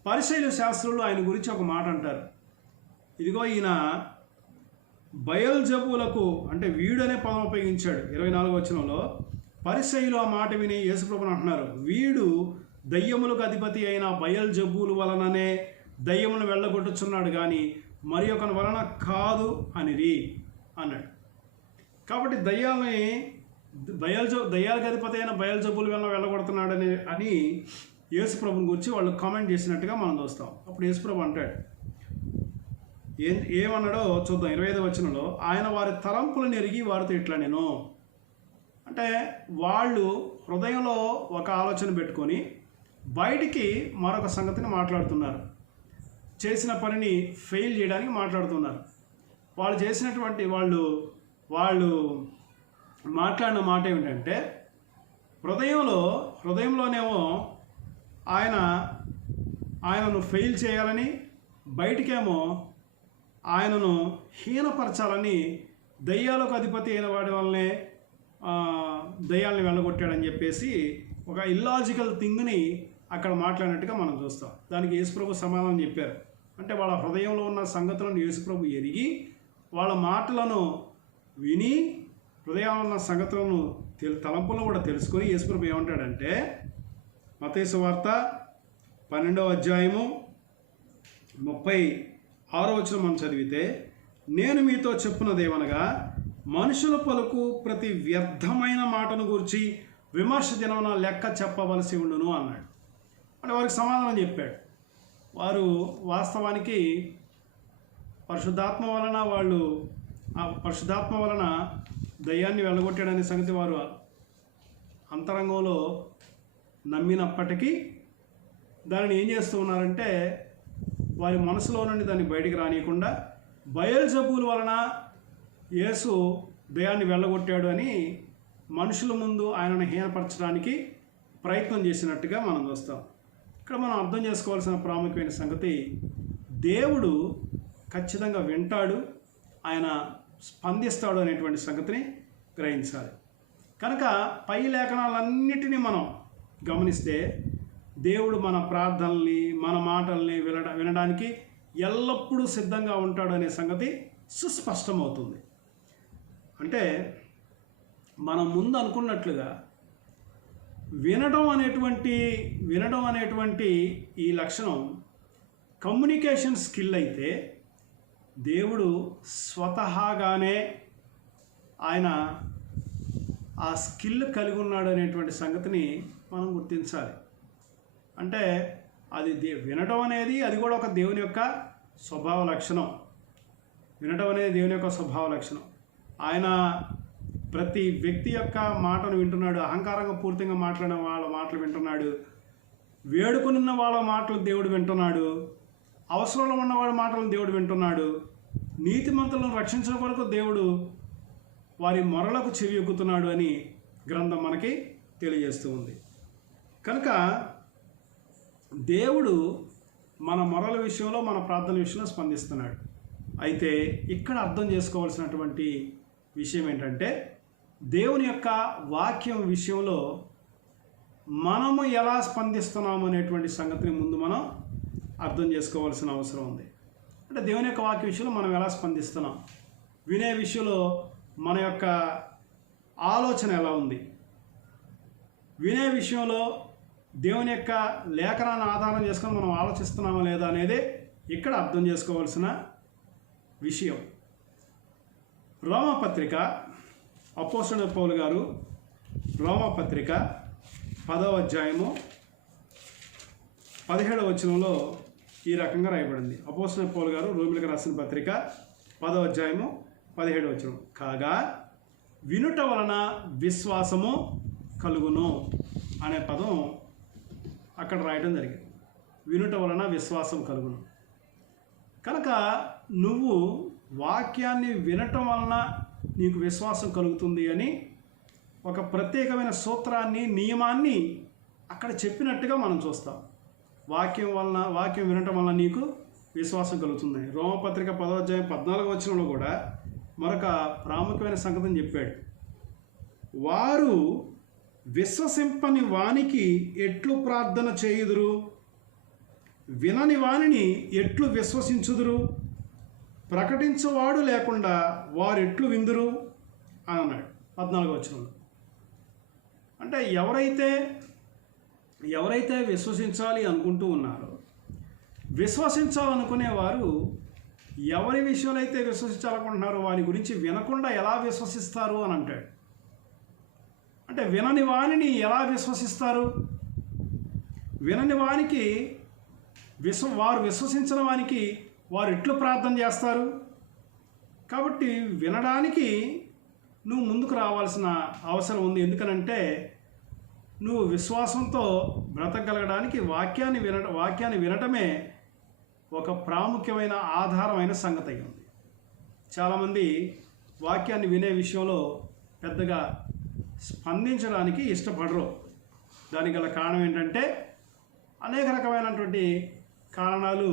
పరిసయ్యుల శాస్త్రులు ఆయన గురించి ఒక మాట అంటారు, ఇదిగో ఈయన బయల్జబూలకు, అంటే వీడు అనే పదం ఉపయోగించాడు 24వ వచనంలో. పరిసయ్యులు ఆ మాట విని యేసుప్రభుని అంటున్నారు, వీడు దయ్యములకు అధిపతి అయిన బయల్జబూలు వలననే దయ్యములను వెళ్ళగొట్టుచున్నాడు కానీ మరి ఒకని వలన కాదు అనిరి అన్నాడు. కాబట్టి దయ్యాలకు అధిపతి అయిన బయల్జబూలు వలన వెళ్ళగొడుతున్నాడు అని యేసుప్రభుని గురించి వాళ్ళు కామెంట్ చేసినట్టుగా మనం చూస్తాం. అప్పుడు యేసుప్రభు అంటాడు, ఏమన్నాడో చూద్దాం. 25వ వచనంలో, ఆయన వారి తలంపులను ఎరిగి వారితో ఇట్లా నేను, అంటే వాళ్ళు హృదయంలో ఒక ఆలోచన పెట్టుకొని బయటికి మరొక సంగతిని మాట్లాడుతున్నారు, చేసిన పనిని ఫెయిల్ చేయడానికి మాట్లాడుతున్నారు. వాళ్ళు చేసినటువంటి వాళ్ళు మాట్లాడిన మాట ఏమిటంటే, హృదయంలోనేమో ఆయనను ఫెయిల్ చేయాలని, బయటికేమో ఆయనను హీనపరచాలని, దయ్యాలకు అధిపతి అయిన వాడి వల్లనే దయ్యాలని వెళ్ళగొట్టాడని చెప్పేసి ఒక ఇల్లాజికల్ థింగ్ని అక్కడ మాట్లాడినట్టుగా మనం చూస్తాం. దానికి యేసుప్రభు సమాధానం చెప్పారు. అంటే వాళ్ళ హృదయంలో ఉన్న సంగతులను యేసుప్రభు ఎరిగి వాళ్ళ మాటలను విని హృదయంలో ఉన్న సంగతులను తలంపులను కూడా తెలుసుకొని యేసుప్రభు ఏమంటాడంటే, మత్తయి సువార్త 12వ అధ్యాయము 36వ వచనం మనం చదివితే, నేను మీతో చెప్పున్నదేమనగా మనుషుల పలుకు ప్రతి వ్యర్థమైన మాటను గురించి విమర్శ దినమున లెక్క చెప్పవలసి ఉండును అన్నాడు. అంటే వారికి సమాధానం చెప్పాడు. వారు వాస్తవానికి పరిశుద్ధాత్మ వలన దయ్యాన్ని వెళ్ళగొట్టాడనే సంగతి వారు అంతరంగంలో నమ్మినప్పటికీ దానిని ఏం చేస్తూ ఉన్నారంటే, వారి మనసులో నుండి దాన్ని బయటికి రానియకుండా బయల్జబూలు వలన యేసు దయ్యాన్ని వెళ్ళగొట్టాడు అని మనుషుల ముందు ఆయనను హీనపరచడానికి ప్రయత్నం చేసినట్టుగా మనం చూస్తాం. ఇక్కడ మనం అర్థం చేసుకోవాల్సిన ప్రాముఖ్యమైన సంగతి, దేవుడు ఖచ్చితంగా వింటాడు, ఆయన స్పందిస్తాడు అనేటువంటి సంగతిని గ్రహించాలి. కనుక పై లేఖనాలన్నిటినీ మనం గమనిస్తే దేవుడు మన ప్రార్థనల్ని, మన మాటల్ని వినడానికి ఎల్లప్పుడూ సిద్ధంగా ఉంటాడు అనే సంగతి సుస్పష్టమవుతుంది. అంటే మనం ముందు అనుకున్నట్లుగా వినడం అనేటువంటి ఈ లక్షణం కమ్యూనికేషన్ స్కిల్ అయితే దేవుడు స్వతహాగానే ఆయన ఆ స్కిల్ కలిగి ఉన్నాడు అనేటువంటి సంగతిని మనం గుర్తించాలి. అంటే అది వినడం అనేది అది కూడా ఒక దేవుని యొక్క స్వభావ లక్షణం. వినడం అనేది దేవుని యొక్క స్వభావ లక్షణం. ఆయన ప్రతి వ్యక్తి యొక్క మాటను వింటున్నాడు. అహంకారంగా పూర్తిగా మాట్లాడిన వాళ్ళ మాటలు వింటున్నాడు. వేడుకొనున్న వాళ్ళ మాటలు దేవుడు వింటున్నాడు. అవసరంలో ఉన్నవాడి మాటలను దేవుడు వింటున్నాడు. నీతిమంతులను రక్షించడం కొరకు దేవుడు వారి మొరలకు చెవి ఎక్కుతున్నాడు అని గ్రంథం మనకి తెలియజేస్తూ ఉంది. కనుక దేవుడు మన మొరల విషయంలో, మన ప్రార్థన విషయంలో స్పందిస్తున్నాడు. అయితే ఇక్కడ అర్థం చేసుకోవాల్సినటువంటి విషయం ఏంటంటే, దేవుని యొక్క వాక్యం విషయంలో మనము ఎలా స్పందిస్తున్నాము అనేటువంటి సంగతిని ముందు మనం అర్థం చేసుకోవాల్సిన అవసరం ఉంది. అంటే దేవుని యొక్క వాక్య విషయంలో మనం ఎలా స్పందిస్తున్నాం, వినే విషయంలో మన యొక్క ఆలోచన ఎలా ఉంది, వినే విషయంలో దేవుని యొక్క లేఖనాన్ని ఆధారం చేసుకొని మనం ఆలోచిస్తున్నామా లేదా అనేది ఇక్కడ అర్థం చేసుకోవాల్సిన విషయం. రోమపత్రిక అపోస్తలుడైన పౌలు గారు రోమపత్రిక 10వ అధ్యాయము 17వ వచనంలో ఈ రకంగా రాయబడింది. అపోస్తలుడైన పౌలు గారు రోమీయులకు రాసిన పత్రిక 10వ అధ్యాయము 17వ వచనం, కాగా వినుట వలన విశ్వాసము కలుగును అనే పదం అక్కడ రాయడం జరిగింది. వినుట వలన విశ్వాసం కలుగును. కనుక నువ్వు వాక్యాన్ని వినటం వలన నీకు విశ్వాసం కలుగుతుంది అని ఒక ప్రత్యేకమైన సూత్రాన్ని, నియమాన్ని అక్కడ చెప్పినట్టుగా మనం చూస్తాం. వాక్యం వినటం వలన నీకు విశ్వాసం కలుగుతుంది. రోమపత్రిక 10వ అధ్యాయం 14వ వచనంలో కూడా మరొక ప్రాముఖ్యమైన సంగతిని చెప్పాడు. వారు విశ్వసింపని వానికి ఎట్లు ప్రార్థన చేయుదురు, వినని వానిని ఎట్లు విశ్వసించుదురు, ప్రకటించువాడు లేకుండా వారు ఎట్లు విందురు అని అన్నాడు 14వ వచనంలో. అంటే ఎవరైతే విశ్వసించాలి అనుకుంటూ ఉన్నారో, విశ్వసించాలనుకునేవారు ఎవరి విషయంలో అయితే విశ్వసించాలనుకుంటున్నారో వారి గురించి వినకుండా ఎలా విశ్వసిస్తారు అని అంటాడు. అంటే వినని వానిని ఎలా విశ్వసిస్తారు? వినని వానికి వారు విశ్వసించిన వానికి వారు ఎట్లు ప్రార్థన చేస్తారు? కాబట్టి వినడానికి నువ్వు ముందుకు రావాల్సిన అవసరం ఉంది. ఎందుకనంటే నువ్వు విశ్వాసంతో బ్రతకగలగడానికి వాక్యాన్ని వినటమే ఒక ప్రాముఖ్యమైన ఆధారమైన సంగతి అయి ఉంది. చాలామంది వాక్యాన్ని వినే విషయంలో పెద్దగా స్పందించడానికి ఇష్టపడరు. దానికి గల కారణం ఏంటంటే అనేక రకమైనటువంటి కారణాలు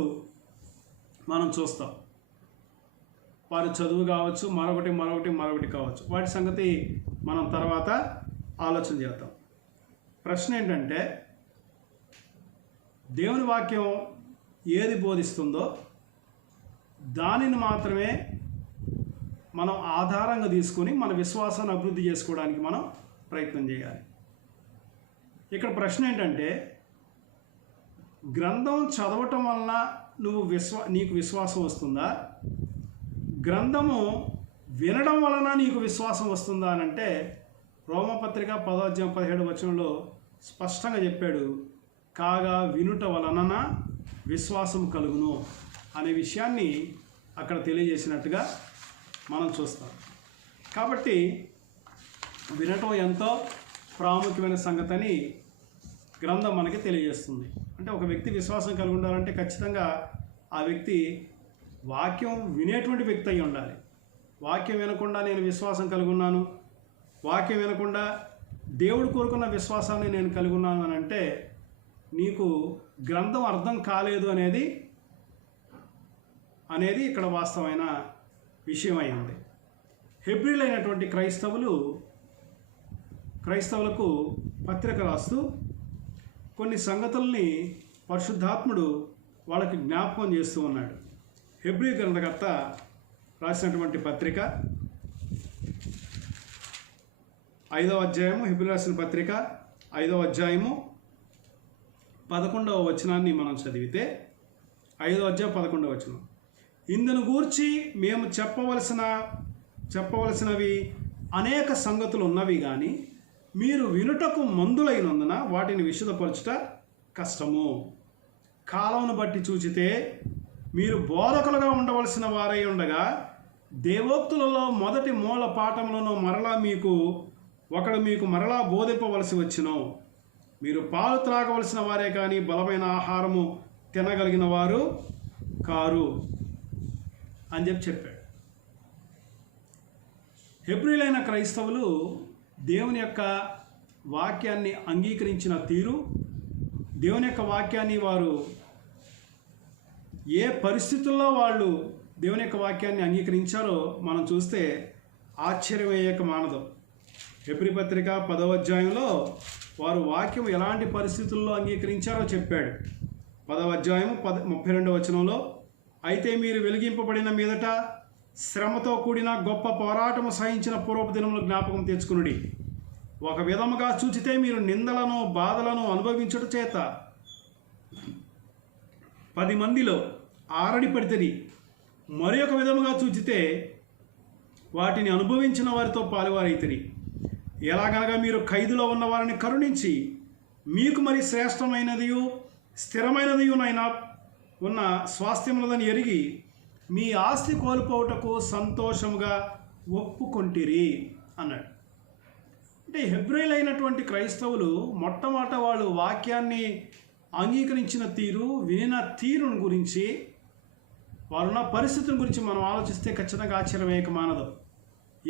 మనం చూస్తాం. వారి చదువు కావచ్చు, మరొకటి కావచ్చు. వాటి సంగతి మనం తర్వాత ఆలోచన చేద్దాం. ప్రశ్న ఏంటంటే, దేవుని వాక్యం ఏది బోధిస్తుందో దానిని మాత్రమే మనం ఆధారంగా తీసుకొని మన విశ్వాసాన్ని అభివృద్ధి చేసుకోవడానికి మనం ప్రయత్నం చేయాలి. ఇక్కడ ప్రశ్న ఏంటంటే, గ్రంథం చదవటం వలన నీకు విశ్వాసం వస్తుందా, గ్రంథము వినడం వలన నీకు విశ్వాసం వస్తుందా అని అంటే, రోమపత్రిక 10వ అధ్యాయం 17వ వచనంలో స్పష్టంగా చెప్పాడు, కాగా వినుట వలన విశ్వాసం కలుగును అనే విషయాన్ని అక్కడ తెలియజేసినట్టుగా మనం చూస్తాం. కాబట్టి వినటం ఎంతో ప్రాముఖ్యమైన సంగతి అని గ్రంథం మనకి తెలియజేస్తుంది. అంటే ఒక వ్యక్తి విశ్వాసం కలిగి ఉండాలంటే ఖచ్చితంగా ఆ వ్యక్తి వాక్యం వినేటువంటి వ్యక్తి అయి ఉండాలి. వాక్యం వినకుండా నేను విశ్వాసం కలిగి ఉన్నాను, వాక్యం వినకుండా దేవుడు కోరుకున్న విశ్వాసాన్ని నేను కలిగి ఉన్నాను అని అంటే నీకు గ్రంథం అర్థం కాలేదు అనేది ఇక్కడ వాస్తవమైన విషయం అయింది. హెబ్రీలైనటువంటి క్రైస్తవులకు పత్రిక రాస్తూ కొన్ని సంగతుల్ని పరిశుద్ధాత్ముడు వాళ్ళకి జ్ఞాపకం చేస్తూ ఉన్నాడు. హెబ్రీ గ్రంథకర్త రాసినటువంటి పత్రిక 5వ అధ్యాయము, హెబ్రీ రాసిన పత్రిక 5వ అధ్యాయము 11వ వచనాన్ని మనం చదివితే, 5వ అధ్యాయం 11వ వచనం, ఇందును గూర్చి మేము చెప్పవలసినవి అనేక సంగతులు ఉన్నవి కానీ మీరు వినుటకు మందులైనందున వాటిని విశదపరచుట కష్టము. కాలమును బట్టి చూచితే మీరు బోధకులుగా ఉండవలసిన వారై ఉండగా దేవోక్తులలో మొదటి మూల పాఠములను మీకు మరలా బోధింపవలసి వచ్చును. మీరు పాలు త్రాగవలసిన వారే కానీ బలమైన ఆహారము తినగలిగిన వారు కారు అని చెప్పాడు. హెబ్రీలైన క్రైస్తవులు దేవుని యొక్క వాక్యాన్ని అంగీకరించిన తీరు, దేవుని యొక్క వాక్యాన్ని వారు ఏ పరిస్థితుల్లో వాళ్ళు దేవుని యొక్క వాక్యాన్ని అంగీకరించారో మనం చూస్తే ఆశ్చర్యమయ్యేక మానదు. హెబ్రీ పత్రిక 10వ అధ్యాయంలో వారు వాక్యం ఎలాంటి పరిస్థితుల్లో అంగీకరించారో చెప్పాడు. 10వ అధ్యాయం 32వ వచనంలో, అయితే మీరు వెలిగింపబడిన మీదట శ్రమతో కూడిన గొప్ప పోరాటము సహించిన పూర్వపు దినములు జ్ఞాపకం తెచ్చుకునుడి. ఒక విధముగా చూచితే మీరు నిందలను బాధలను అనుభవించుట చేత 10 మందిలో ఆరడి పడితిరి. మరి ఒక విధముగా చూచితే వాటిని అనుభవించిన వారితో పాలువారైతిరి. ఎలాగనగా మీరు ఖైదులో ఉన్న వారిని కరుణించి మీకు మరి శ్రేష్టమైనదియు స్థిరమైనదియునైనా ఉన్న స్వాస్థ్యములదని ఎరిగి మీ ఆస్తి కోల్పోవుటకు సంతోషముగా ఒప్పుకొంటిరి అన్నాడు. అంటే హెబ్రీలైనటువంటి క్రైస్తవులు మొట్టమొదట వాళ్ళు వాక్యాన్ని అంగీకరించిన తీరు, వినిన తీరును గురించి, వారున్న పరిస్థితుల గురించి మనం ఆలోచిస్తే ఖచ్చితంగా ఆశ్చర్యమేక మానదు.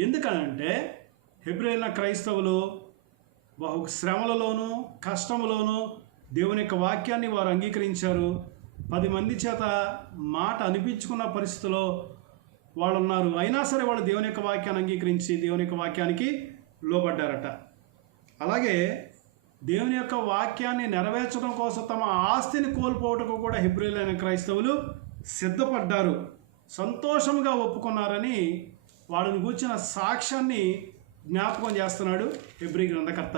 ఎందుకనంటే హెబ్రీలైన క్రైస్తవులు బహు శ్రమలలోనూ కష్టములోనూ దేవుని యొక్క వాక్యాన్ని వారు అంగీకరించారు. 10 మంది చేత మాట అనిపించుకున్న పరిస్థితిలో వాళ్ళు ఉన్నారు. అయినా సరే వాళ్ళు దేవుని యొక్క వాక్యాన్ని అంగీకరించి దేవుని యొక్క వాక్యానికి లోబడ్డారట. అలాగే దేవుని యొక్క వాక్యాన్ని నెరవేర్చడం కోసం తమ ఆస్తిని కోల్పోవటకు కూడా హెబ్రీలైన క్రైస్తవులు సిద్ధపడ్డారు, సంతోషంగా ఒప్పుకున్నారని వాళ్ళని గూర్చిన సాక్ష్యాన్ని జ్ఞాపకం చేస్తున్నాడు హెబ్రీ గ్రంథకర్త.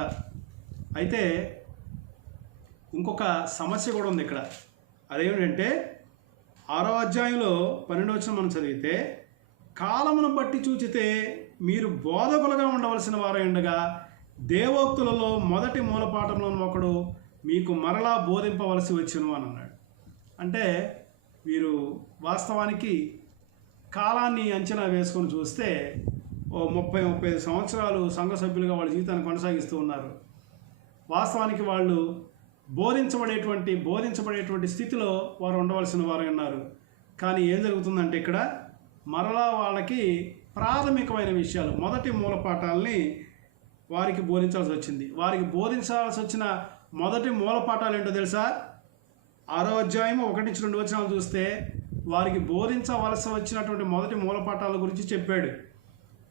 అయితే ఇంకొక సమస్య కూడా ఉంది ఇక్కడ. అదేమిటంటే 6వ అధ్యాయంలో 12వ వచనం మనం చదివితే, కాలమును బట్టి చూచితే మీరు బోధకులుగా ఉండవలసిన వారై ఉండగా దేవోక్తులలో మొదటి మూలపాఠంలో ఒకడు మీకు మరలా బోధింపవలసి వచ్చును అని అన్నాడు. అంటే వీరు వాస్తవానికి కాలాన్ని అంచనా వేసుకొని చూస్తే 30-35 సంవత్సరాలు సంఘ సభ్యులుగా వాళ్ళ జీవితాన్ని కొనసాగిస్తూ ఉన్నారు. వాస్తవానికి వాళ్ళు బోధించబడేటువంటి స్థితిలో వారు ఉండవలసిన వారు ఉన్నారు. కానీ ఏం జరుగుతుందంటే ఇక్కడ మరలా వాళ్ళకి ప్రాథమికమైన విషయాలు, మొదటి మూలపాఠాలని వారికి బోధించాల్సి వచ్చింది. వారికి బోధించాల్సి వచ్చిన మొదటి మూలపాఠాలు ఏంటో తెలుసా? 6వ అధ్యాయం 1-2 వచనాలు చూస్తే వారికి బోధించవలసి వచ్చినటువంటి మొదటి మూలపాఠాల గురించి చెప్పాడు.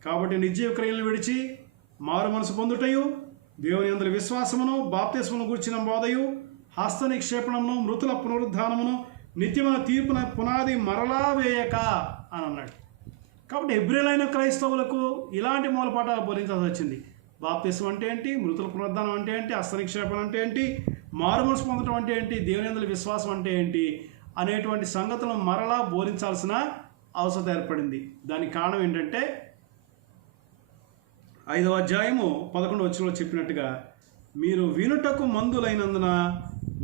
కాబట్టి నిర్జీవ క్రియలను విడిచి మారు మనసు పొందుటయు, దేవుని యందు విశ్వాసమును, బాప్తిస్మమును గూర్చిన బోధయు, హస్త నిక్షేపణమును, మృతుల పునరుద్ధానమును, నిత్యమైన తీర్పున పునాది మరలా వేయక అని అన్నాడు. కాబట్టి హెబ్రీలైన క్రైస్తవులకు ఇలాంటి మూలపాఠాలు బోధించాల్సి వచ్చింది. బాప్తిస్మం అంటే ఏంటి, మృతుల పునరుద్ధానం అంటే ఏంటి, హస్త నిక్షేపణ అంటే ఏంటి, మారు మనసు పొందడం అంటే ఏంటి, దేవుని యందు విశ్వాసం అంటే ఏంటి అనేటువంటి సంగతులను మరలా బోధించాల్సిన అవసరం ఏర్పడింది. దానికి కారణం ఏంటంటే 5వ అధ్యాయము 11వ వచనంలో చెప్పినట్టుగా, మీరు వినుటకు మందులైనందున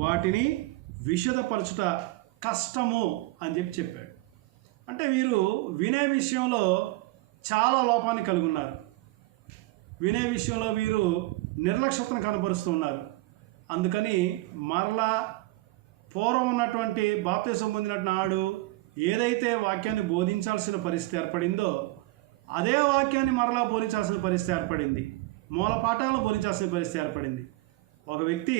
వాటిని విశదపరచుట కష్టము అని చెప్పాడు. అంటే వీరు వినే విషయంలో చాలా లోపాన్ని కలిగి ఉన్నారు. వినే విషయంలో వీరు నిర్లక్ష్యతను కనపరుస్తూ ఉన్నారు. అందుకని మరలా పూర్వం ఉన్నటువంటి బాప్తిసం పొందిన నాడు ఏదైతే వాక్యాన్ని బోధించాల్సిన పరిస్థితి ఏర్పడిందో అదే వాక్యాన్ని మరలా బోధించాల్సిన పరిస్థితి ఏర్పడింది. మూల పాఠాలను బోధించాల్సిన పరిస్థితి ఏర్పడింది. ఒక వ్యక్తి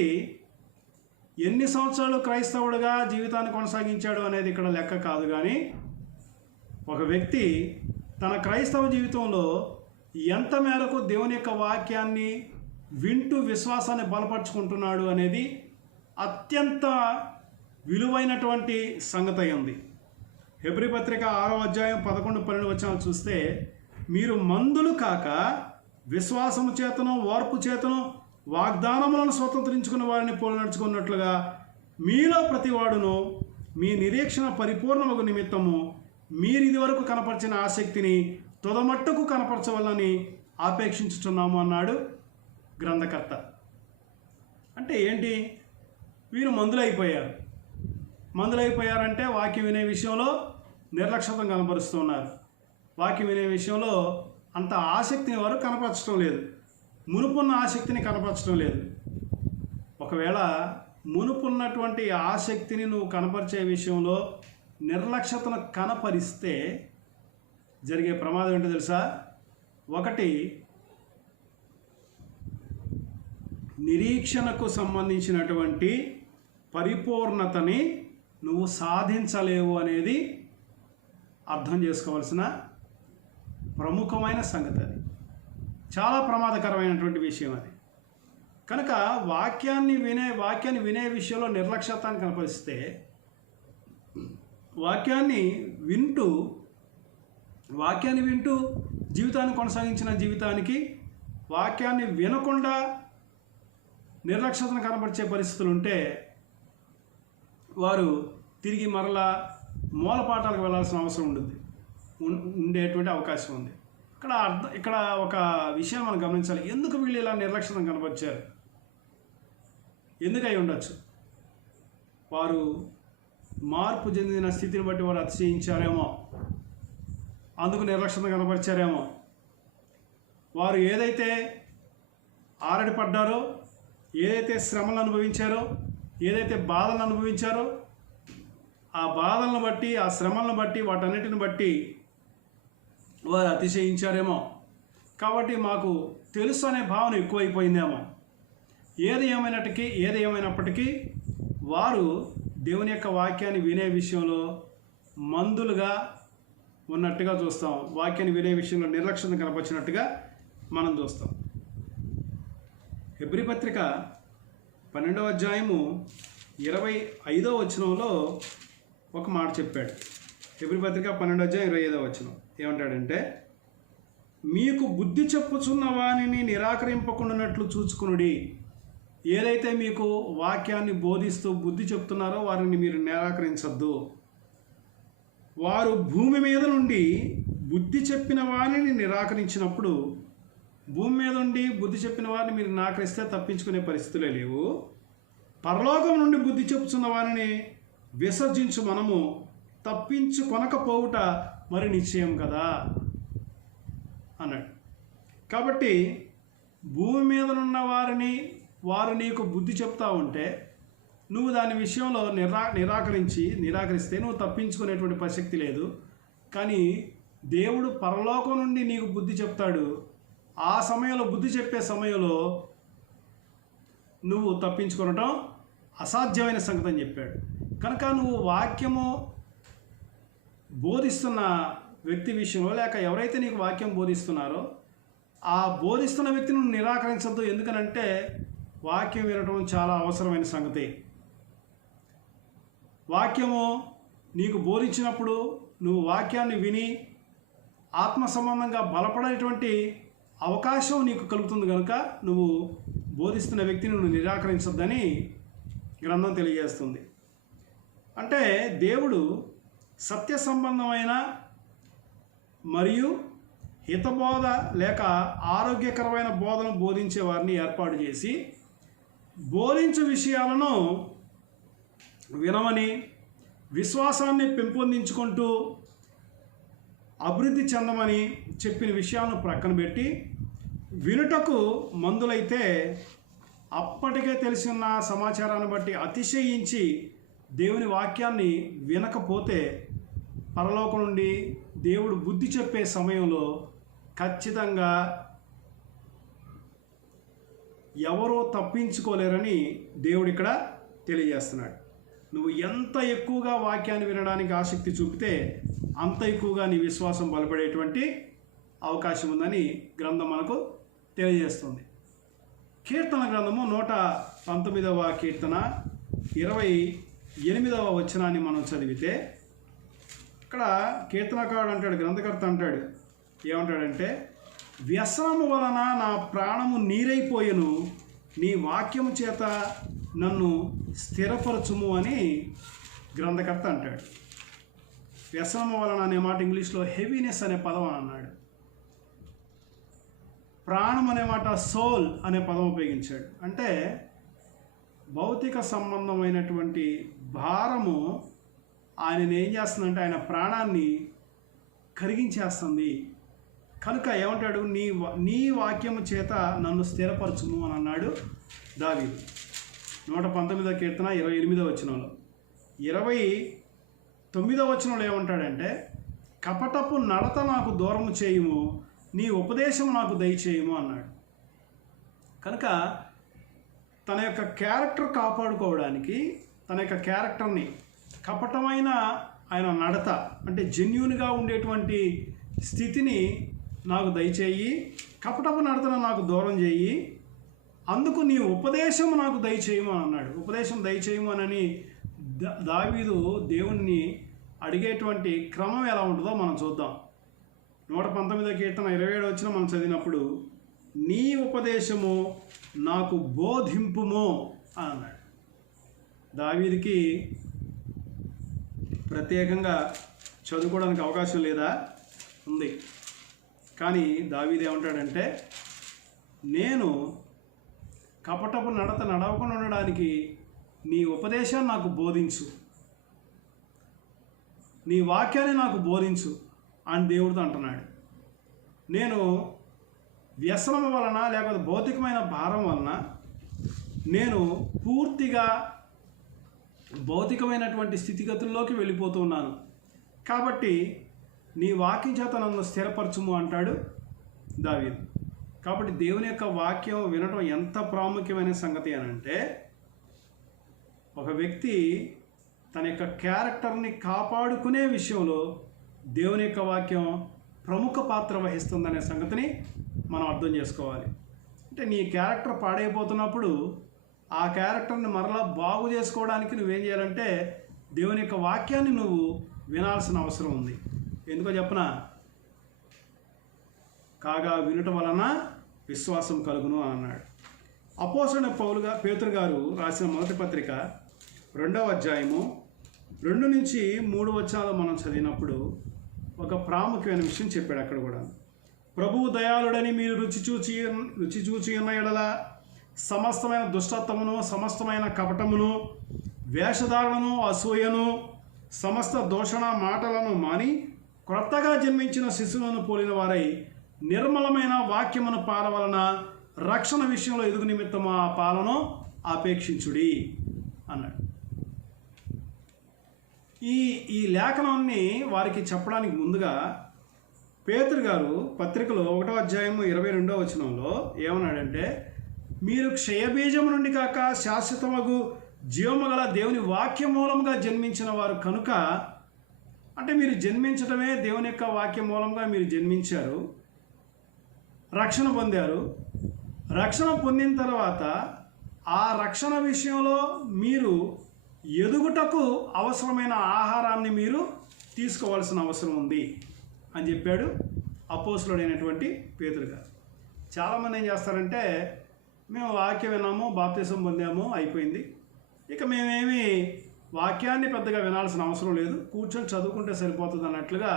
ఎన్ని సంవత్సరాలు క్రైస్తవుడిగా జీవితాన్ని కొనసాగించాడు అనేది ఇక్కడ లెక్క కాదు. కానీ ఒక వ్యక్తి తన క్రైస్తవ జీవితంలో ఎంత మేరకు దేవుని యొక్క వాక్యాన్ని వింటూ విశ్వాసాన్ని బలపరుచుకుంటున్నాడు అనేది అత్యంత విలువైనటువంటి సంగతి ఉంది. హెబ్రీ పత్రిక 6వ అధ్యాయం 11, 12 వచనాలు చూస్తే, మీరు మందులు కాక విశ్వాసము చేతను ఓర్పు చేతను వాగ్దానములను స్వతంత్రించుకున్న వారిని పోలి నడుచుకున్నట్లుగా మీలో ప్రతివాడును మీ నిరీక్షణ పరిపూర్ణమగు నిమిత్తము మీరు ఇదివరకు కనపరిచిన ఆసక్తిని తుదమట్టుకు కనపరచవలని ఆపేక్షించుచున్నాము అన్నాడు గ్రంథకర్త. అంటే ఏంటి? వీరు మందులైపోయారంటే వాక్యం వినే విషయంలో నిర్లక్ష్యత కనపరుస్తున్నారు. వాక్యం వినే విషయంలో అంత ఆసక్తిని వారు కనపరచడం లేదు, మునుపున్న ఆసక్తిని కనపరచడం లేదు. ఒకవేళ మునుపున్నటువంటి ఆసక్తిని నువ్వు కనపరిచే విషయంలో నిర్లక్ష్యతను కనపరిస్తే జరిగే ప్రమాదం ఏంటో తెలుసా? ఒకటి, నిరీక్షణకు సంబంధించినటువంటి పరిపూర్ణతని నువ్వు సాధించలేవు అనేది అర్థం చేసుకోవాల్సిన ప్రముఖమైన సంగతి. అది చాలా ప్రమాదకరమైనటువంటి విషయం. అది కనుక వాక్యాన్ని వినే విషయంలో నిర్లక్ష్యతాన్ని కనపరిస్తే, వాక్యాన్ని వింటూ జీవితాన్ని కొనసాగించిన జీవితానికి వాక్యాన్ని వినకుండా నిర్లక్ష్యతను కనపరిచే పరిస్థితులు ఉంటే వారు తిరిగి మరలా మూలపాఠాలకు వెళ్ళాల్సిన అవసరం ఉండేటువంటి అవకాశం ఉంది. ఇక్కడ ఒక విషయం మనం గమనించాలి. ఎందుకు వీళ్ళు ఇలా నిర్లక్ష్యతను కనపరిచారు? ఎందుకై ఉండొచ్చు? వారు మార్పు చెందిన స్థితిని బట్టి వారు అతిశయించారేమో, అందుకు నిర్లక్ష్యత కనపరిచారేమో. వారు ఏదైతే ఆరడి పడ్డారో, ఏదైతే శ్రమలను అనుభవించారో, ఏదైతే బాధలను అనుభవించారో, ఆ బాధలను బట్టి, ఆ శ్రమలను బట్టి, వాటన్నిటిని బట్టి వారు అతిశయించారేమో. కాబట్టి మాకు తెలుసు అనే భావన ఎక్కువైపోయిందేమో. ఏది ఏమైనప్పటికీ వారు దేవుని యొక్క వాక్యాన్ని వినే విషయంలో మందులుగా ఉన్నట్టుగా చూస్తాం. వాక్యాన్ని వినే విషయంలో నిర్లక్ష్యం కనపరిచినట్టుగా మనం చూస్తాం. హెబ్రీ పత్రిక 12వ అధ్యాయము 25వ వచనంలో ఒక మాట చెప్పాడు. హెబ్రీ పత్రిక 12వ అధ్యాయం 25వ వచనం ఏమంటాడంటే, మీకు బుద్ధి చెప్పుచున్న వానిని నిరాకరింపకుండానట్లు చూచుకునుడి. ఏదైతే మీకు వాక్యాన్ని బోధిస్తూ బుద్ధి చెప్తున్నారో వారిని మీరు నిరాకరించద్దు. వారు భూమి మీద నుండి బుద్ధి చెప్పిన వారిని నిరాకరించినప్పుడు, భూమి మీద ఉండి బుద్ధి చెప్పిన వారిని మీరు నిరాకరిస్తే తప్పించుకునే పరిస్థితులే లేవు. పరలోకం నుండి బుద్ధి చెప్పుచున్న వారిని విసర్జించు మనము తప్పించుకొనకపోవుట మరి నిశ్చయం కదా అన్నాడు. కాబట్టి భూమి మీద ఉన్న వారు నీకు బుద్ధి చెప్తా ఉంటే నువ్వు దాని విషయంలో నిరాకరిస్తే నువ్వు తప్పించుకునేటువంటి ప్రసక్తి లేదు. కానీ దేవుడు పరలోకం నుండి నీకు బుద్ధి చెప్తాడు. ఆ సమయంలో, బుద్ధి చెప్పే సమయంలో నువ్వు తప్పించుకోవటం అసాధ్యమైన సంగతి అని చెప్పాడు. కనుక నువ్వు వాక్యము బోధిస్తున్న వ్యక్తి విషయంలో, లేక ఎవరైతే నీకు వాక్యం బోధిస్తున్నారో ఆ బోధిస్తున్న వ్యక్తిని నువ్వు నిరాకరించద్దు. ఎందుకనంటే వాక్యం వినటం చాలా అవసరమైన సంగతి. వాక్యము నీకు బోధించినప్పుడు నువ్వు వాక్యాన్ని విని ఆత్మ సంబంధంగా బలపడేటువంటి అవకాశం నీకు కలుగుతుంది. కనుక నువ్వు బోధిస్తున్న వ్యక్తిని నువ్వు నిరాకరించొద్దని గ్రంథం తెలియజేస్తుంది. అంటే దేవుడు సత్య సంబంధమైన మరియు హితబోధ లేక ఆరోగ్యకరమైన బోధను బోధించే వారిని ఏర్పాటు చేసి, బోధించే విషయాలను వినమని, విశ్వాసాన్ని పెంపొందించుకుంటూ అభివృద్ధి చెందమని చెప్పిన విషయాలను ప్రక్కన పెట్టి, వినుటకు మందులైతే అప్పటికే తెలిసిన సమాచారాన్ని బట్టి అతిశయించి దేవుని వాక్యాన్ని వినకపోతే పరలోకం నుండి దేవుడు బుద్ధి చెప్పే సమయంలో ఖచ్చితంగా ఎవరో తప్పించుకోలేరని దేవుడు ఇక్కడ తెలియజేస్తున్నాడు. నువ్వు ఎంత ఎక్కువగా వాక్యాన్ని వినడానికి ఆసక్తి చూపితే అంత ఎక్కువగా నీ విశ్వాసం బలపడేటువంటి అవకాశం ఉందని గ్రంథం మనకు తెలియజేస్తుంది. కీర్తన గ్రంథము 119వ కీర్తన 28వ వచనాన్ని మనం చదివితే, ఇక్కడ కీర్తనకారుడు అంటాడు, గ్రంథకర్త అంటాడు, ఏమంటాడంటే, వ్యసనము వలన నా ప్రాణము నీరైపోయెను, నీ వాక్యము చేత నన్ను స్థిరపరచుము అని గ్రంథకర్త అంటాడు. వ్యసనము వలన అనే మాట ఇంగ్లీష్లో హెవీనెస్ అనే పదం అని అన్నాడు. ప్రాణం అనే మాట సోల్ అనే పదం ఉపయోగించాడు. అంటే భౌతిక సంబంధమైనటువంటి భారము ఆయన ఏం చేస్తుందంటే ఆయన ప్రాణాన్ని కరిగించేస్తుంది. కనుక ఏమంటాడు, నీ వాక్యము చేత నన్ను స్థిరపరచుము అని అన్నాడు దావీదు. 119వ కీర్తన 28వ వచనంలో. 29వ వచనంలో ఏమంటాడంటే, కపటపు నడత నాకు దూరము చేయుము, నీ ఉపదేశం నాకు దయచేయుము అన్నాడు. కనుక తన యొక్క క్యారెక్టర్ కాపాడుకోవడానికి, తన యొక్క క్యారెక్టర్ని కపటమైన ఆయన నడత అంటే జెన్యూన్గా ఉండేటువంటి స్థితిని నాకు దయచేయి, కపటపు నడతను నాకు దూరం చేయి, అందుకు నీ ఉపదేశం నాకు దయచేయము అని అన్నాడు. ఉపదేశం దయచేయము అని దావీదు దేవుణ్ణి అడిగేటువంటి క్రమం ఎలా ఉంటుందో మనం చూద్దాం. 119వ కీర్తన 27వ వచనం మనం చదివినప్పుడు, నీ ఉపదేశము నాకు బోధింపుము అని అన్నాడు. దావీదుకి ప్రత్యేకంగా చదువుకోవడానికి అవకాశం లేదా? ఉంది. కానీ దావీదు ఏమంటాడంటే, నేను కపటపు నడత నడవకుండా ఉండడానికి నీ ఉపదేశాన్ని నాకు బోధించు, నీ వాక్యాన్ని నాకు బోధించు అని దేవుడితో అంటున్నాడు. నేను వ్యసనం వలన లేకపోతే భౌతికమైన భారం వలన నేను పూర్తిగా భౌతికమైనటువంటి స్థితిగతుల్లోకి వెళ్ళిపోతూ ఉన్నాను. కాబట్టి నీ వాక్యం చేత నన్ను స్థిరపరచుము అంటాడు దావీదు. కాబట్టి దేవుని యొక్క వాక్యం వినడం ఎంత ప్రాముఖ్యమైన సంగతి అని అంటే, ఒక వ్యక్తి తన యొక్క క్యారెక్టర్ని కాపాడుకునే విషయంలో దేవుని యొక్క వాక్యం ప్రముఖ పాత్ర వహిస్తుందనే సంగతిని మనం అర్థం చేసుకోవాలి. అంటే నీ క్యారెక్టర్ పాడైపోతున్నప్పుడు ఆ క్యారెక్టర్ని మరలా బాగు చేసుకోవడానికి నువ్వేం చేయాలంటే దేవుని యొక్క వాక్యాన్ని నువ్వు వినాల్సిన అవసరం ఉంది. ఎందుకో చెప్పనా? కాగా వినుట వలన విశ్వాసం కలుగును అని అన్నాడు. అపోస్తలుడైన పేతురు గారు రాసిన మొదటి పత్రిక 2వ అధ్యాయము 2 నుంచి 3 వచనాలు మనం చదివినప్పుడు ఒక ప్రాముఖ్యమైన విషయం చెప్పాడు. అక్కడ కూడా, ప్రభువు దయాళుడని మీరు రుచి చూచి ఉన్న ఎడల సమస్తమైన దుష్టత్వమును, సమస్తమైన కపటమును, వేషధారణను, అసూయను, సమస్త దూషణ మాటలను మాని క్రొత్తగా జన్మించిన శిశువులను పోలిన వారై నిర్మలమైన వాక్యమును పాలవలన రక్షణ విషయంలో ఎదుగు నిమిత్తము ఆ పాలను ఆపేక్షించుడి అన్నాడు. ఈ లేఖనాన్ని వారికి చెప్పడానికి ముందుగా పేతురు గారు పత్రికలో 1వ అధ్యాయము 22వ వచనంలో ఏమన్నాడంటే, మీరు క్షయబీజము నుండి కాక శాశ్వతమగు జీవము గల దేవుని వాక్య మూలంగా జన్మించిన వారు కనుక, అంటే మీరు జన్మించడమే దేవుని యొక్క వాక్య మూలంగా మీరు జన్మించారు, రక్షణ పొందారు. రక్షణ పొందిన తర్వాత ఆ రక్షణ విషయంలో మీరు ఎదుగుటకు అవసరమైన ఆహారాన్ని మీరు తీసుకోవాల్సిన అవసరం ఉంది అని చెప్పాడు అపోస్తలుడైనటువంటి పేతురు గారు. చాలామంది ఏం చేస్తారంటే, మేము వాక్యం విన్నాము, బాప్తిసం పొందాము, అయిపోయింది, ఇక మేమేమి వాక్యాన్ని పెద్దగా వినాల్సిన అవసరం లేదు, కూర్చొని చదువుకుంటే సరిపోతుంది అన్నట్లుగా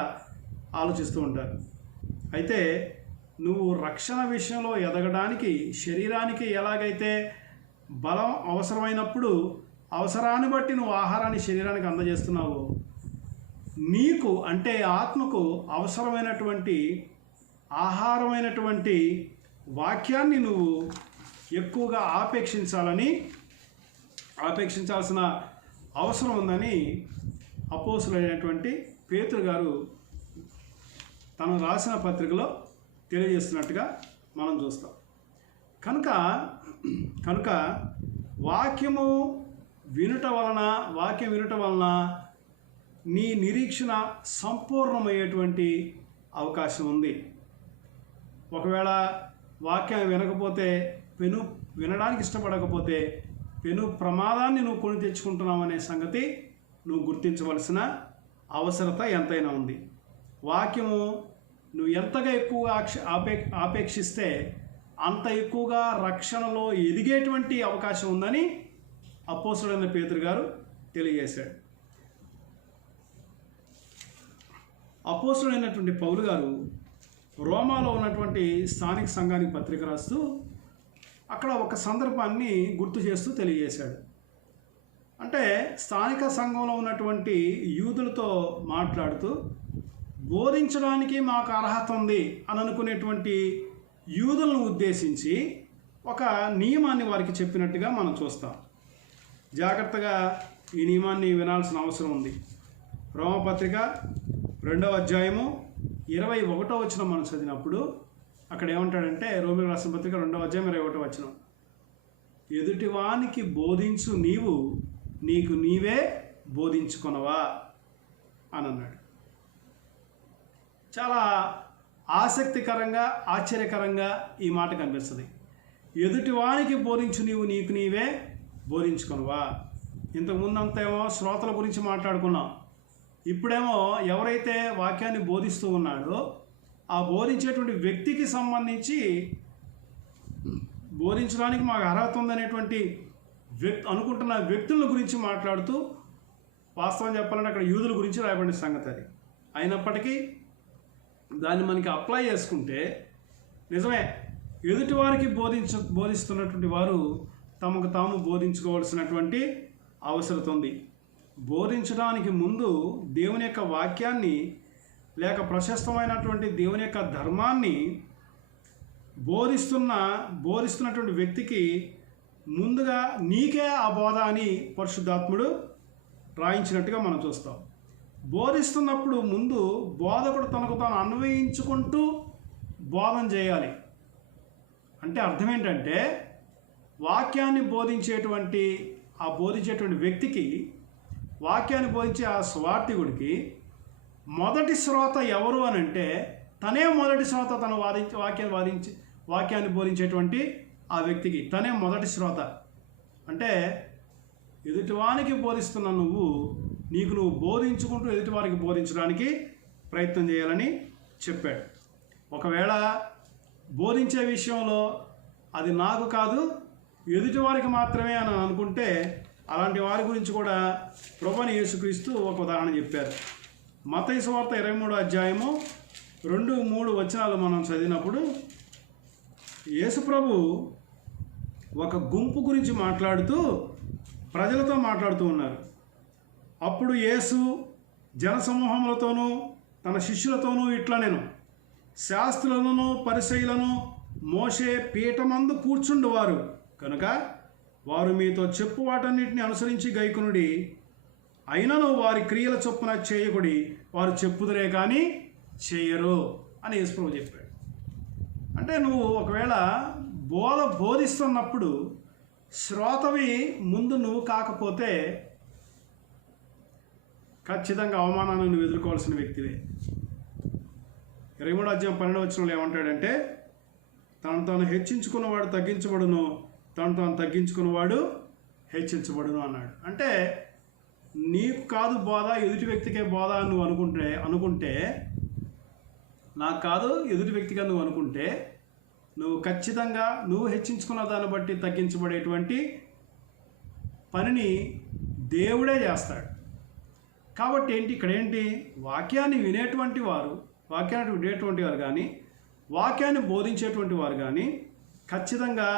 ఆలోచిస్తూ ఉంటారు. అయితే నువ్వు రక్షణ విషయంలో ఎదగడానికి శరీరానికి ఎలాగైతే బలం అవసరమైనప్పుడు అవసరాన్ని బట్టి నువ్వు ఆహారాన్ని శరీరానికి అందజేస్తున్నావు, నీకు అంటే ఆత్మకు అవసరమైనటువంటి ఆహారమైనటువంటి వాక్యాన్ని నువ్వు ఎక్కువగా ఆపేక్షించాల్సిన అవసరం ఉందని అపోస్తలుడైనటువంటి పేతురు గారు తను రాసిన పత్రికలో తెలియజేస్తున్నట్టుగా మనం చూస్తాం. కనుక వాక్యం వినుట వలన నీ నిరీక్షణ సంపూర్ణమయ్యేటువంటి అవకాశం ఉంది. ఒకవేళ వాక్యం వినకపోతే, వినడానికి ఇష్టపడకపోతే పెను ప్రమాదాన్ని నువ్వు కొని తెచ్చుకుంటున్నావు అనే సంగతి నువ్వు గుర్తించవలసిన అవసరత ఎంతైనా ఉంది. వాక్యము నువ్వు ఎంతగా ఎక్కువగా ఆపేక్షిస్తే అంత ఎక్కువగా రక్షణలో ఎదిగేటువంటి అవకాశం ఉందని అపోస్తలుడైన పేతురు గారు తెలియజేశాడు. అపోస్తలుడైనటువంటి పౌలు గారు రోమాలో ఉన్నటువంటి స్థానిక సంఘానికి పత్రిక రాస్తూ అక్కడ ఒక సందర్భాన్ని గుర్తు చేస్తూ తెలియజేశాడు. అంటే స్థానిక సంఘంలో ఉన్నటువంటి యూదులతో మాట్లాడుతూ బోధించడానికి మాకు అర్హత ఉంది అని అనుకునేటువంటి యూదులను ఉద్దేశించి ఒక నియమాన్ని వారికి చెప్పినట్టుగా మనం చూస్తాం. జాగ్రత్తగా ఈ నియమాన్ని వినాల్సిన అవసరం ఉంది. రోమపత్రిక 2వ అధ్యాయము 21వ వచనం మనం చదివినప్పుడు అక్కడ ఏమంటాడంటే, రోమీయులకు రాసిన పత్రిక 2వ అధ్యాయం 21వ వచనం, ఎదుటివానికి బోధించు నీవు నీకు నీవే బోధించుకొనవా అని అన్నాడు. చాలా ఆసక్తికరంగా ఆశ్చర్యకరంగా ఈ మాట కనిపిస్తుంది. ఎదుటివానికి బోధించు నీవు నీకు నీవే బోధించుకొనవా. ఇంతకుముందంతేమో శ్రోతల గురించి మాట్లాడుకున్నాం. ఇప్పుడేమో ఎవరైతే వాక్యాన్ని బోధిస్తూ ఉన్నాడో ఆ బోధించేటువంటి వ్యక్తికి సంబంధించి బోధించడానికి మాకు అర్హత ఉందనేటువంటి అనుకుంటున్న వ్యక్తుల గురించి మాట్లాడుతూ, వాస్తవం చెప్పాలంటే అక్కడ యూదుల గురించి రాయబడిన సంగతి అది. అయినప్పటికీ దాన్ని మనకి అప్లై చేసుకుంటే నిజమే, ఎదుటివారికి బోధిస్తున్నటువంటి వారు తమకు తాము బోధించుకోవాల్సినటువంటి అవసరం ఉంది. బోధించడానికి ముందు దేవుని యొక్క వాక్యాన్ని లేక ప్రశస్తమైనటువంటి దేవుని యొక్క ధర్మాన్ని బోధిస్తున్నటువంటి వ్యక్తికి ముందుగా నీకే ఆ బోధ అని పరిశుద్ధాత్ముడు రాయించినట్టుగా మనం చూస్తాం. బోధిస్తున్నప్పుడు ముందు బోధకుడు తనకు తాను అన్వయించుకుంటూ బోధన చేయాలి. అంటే అర్థం ఏంటంటే, వాక్యాన్ని బోధించేటువంటి వ్యక్తికి, వాక్యాన్ని బోధించే ఆ స్వార్థికుడికి మొదటి శ్రోత ఎవరు అని అంటే తనే మొదటి శ్రోత. తను వాక్యాన్ని బోధించేటువంటి ఆ వ్యక్తికి తనే మొదటి శ్రోత. అంటే ఎదుటివానికి బోధిస్తున్న నీకు నువ్వు బోధించుకుంటూ ఎదుటివారికి బోధించడానికి ప్రయత్నం చేయాలని చెప్పాడు. ఒకవేళ బోధించే విషయంలో అది నాకు కాదు ఎదుటివారికి మాత్రమే అని అనుకుంటే అలాంటి వారి గురించి కూడా ప్రభువైన యేసుక్రీస్తు ఒక ఉదాహరణ చెప్పారు. మత్తయి సువార్త 23వ అధ్యాయము 2-3 వచనాలు మనం చదివినప్పుడు యేసుప్రభు ఒక గుంపు గురించి మాట్లాడుతూ ప్రజలతో మాట్లాడుతూ ఉన్నారు. అప్పుడు యేసు జనసమూహములతోనూ తన శిష్యులతోనూ ఇట్లా నేను శాస్త్రులను పరిసయ్యులను మోషే పీఠమందు కూర్చుండువారు కనుక వారు మీతో చెప్పు వాటన్నిటిని అనుసరించి గైకొనుడి, అయినను వారి క్రియల చొప్పున చేయకుడి, వారు చెప్పుదురే కానీ చేయరు అని యేసుప్రభు చెప్పాడు. అంటే నువ్వు ఒకవేళ బోధిస్తున్నప్పుడు శ్రోతవి ముందు నువ్వు కాకపోతే ఖచ్చితంగా అవమానాన్ని నువ్వు ఎదుర్కోవాల్సిన వ్యక్తివే. 23వ అధ్యాయం 12వ వచనంలో ఏమంటాడంటే, తను తాను హెచ్చించుకున్నవాడు తగ్గించబడును, తను తాను తగ్గించుకున్నవాడు హెచ్చించబడును అన్నాడు. అంటే నీకు కాదు బోధ, ఎదుటి వ్యక్తికే బోధ నువ్వు అనుకుంటే నాకు కాదు ఎదుటి వ్యక్తిగా నువ్వు అనుకుంటే నువ్వు ఖచ్చితంగా నువ్వు హెచ్చించుకున్న దాన్ని బట్టి తగ్గించబడేటువంటి పనిని దేవుడే చేస్తాడు. కాబట్టి ఇక్కడ వాక్యాన్ని వినేటువంటి వారు కానీ వాక్యాన్ని బోధించేటువంటి వారు కానీ ఖచ్చితంగా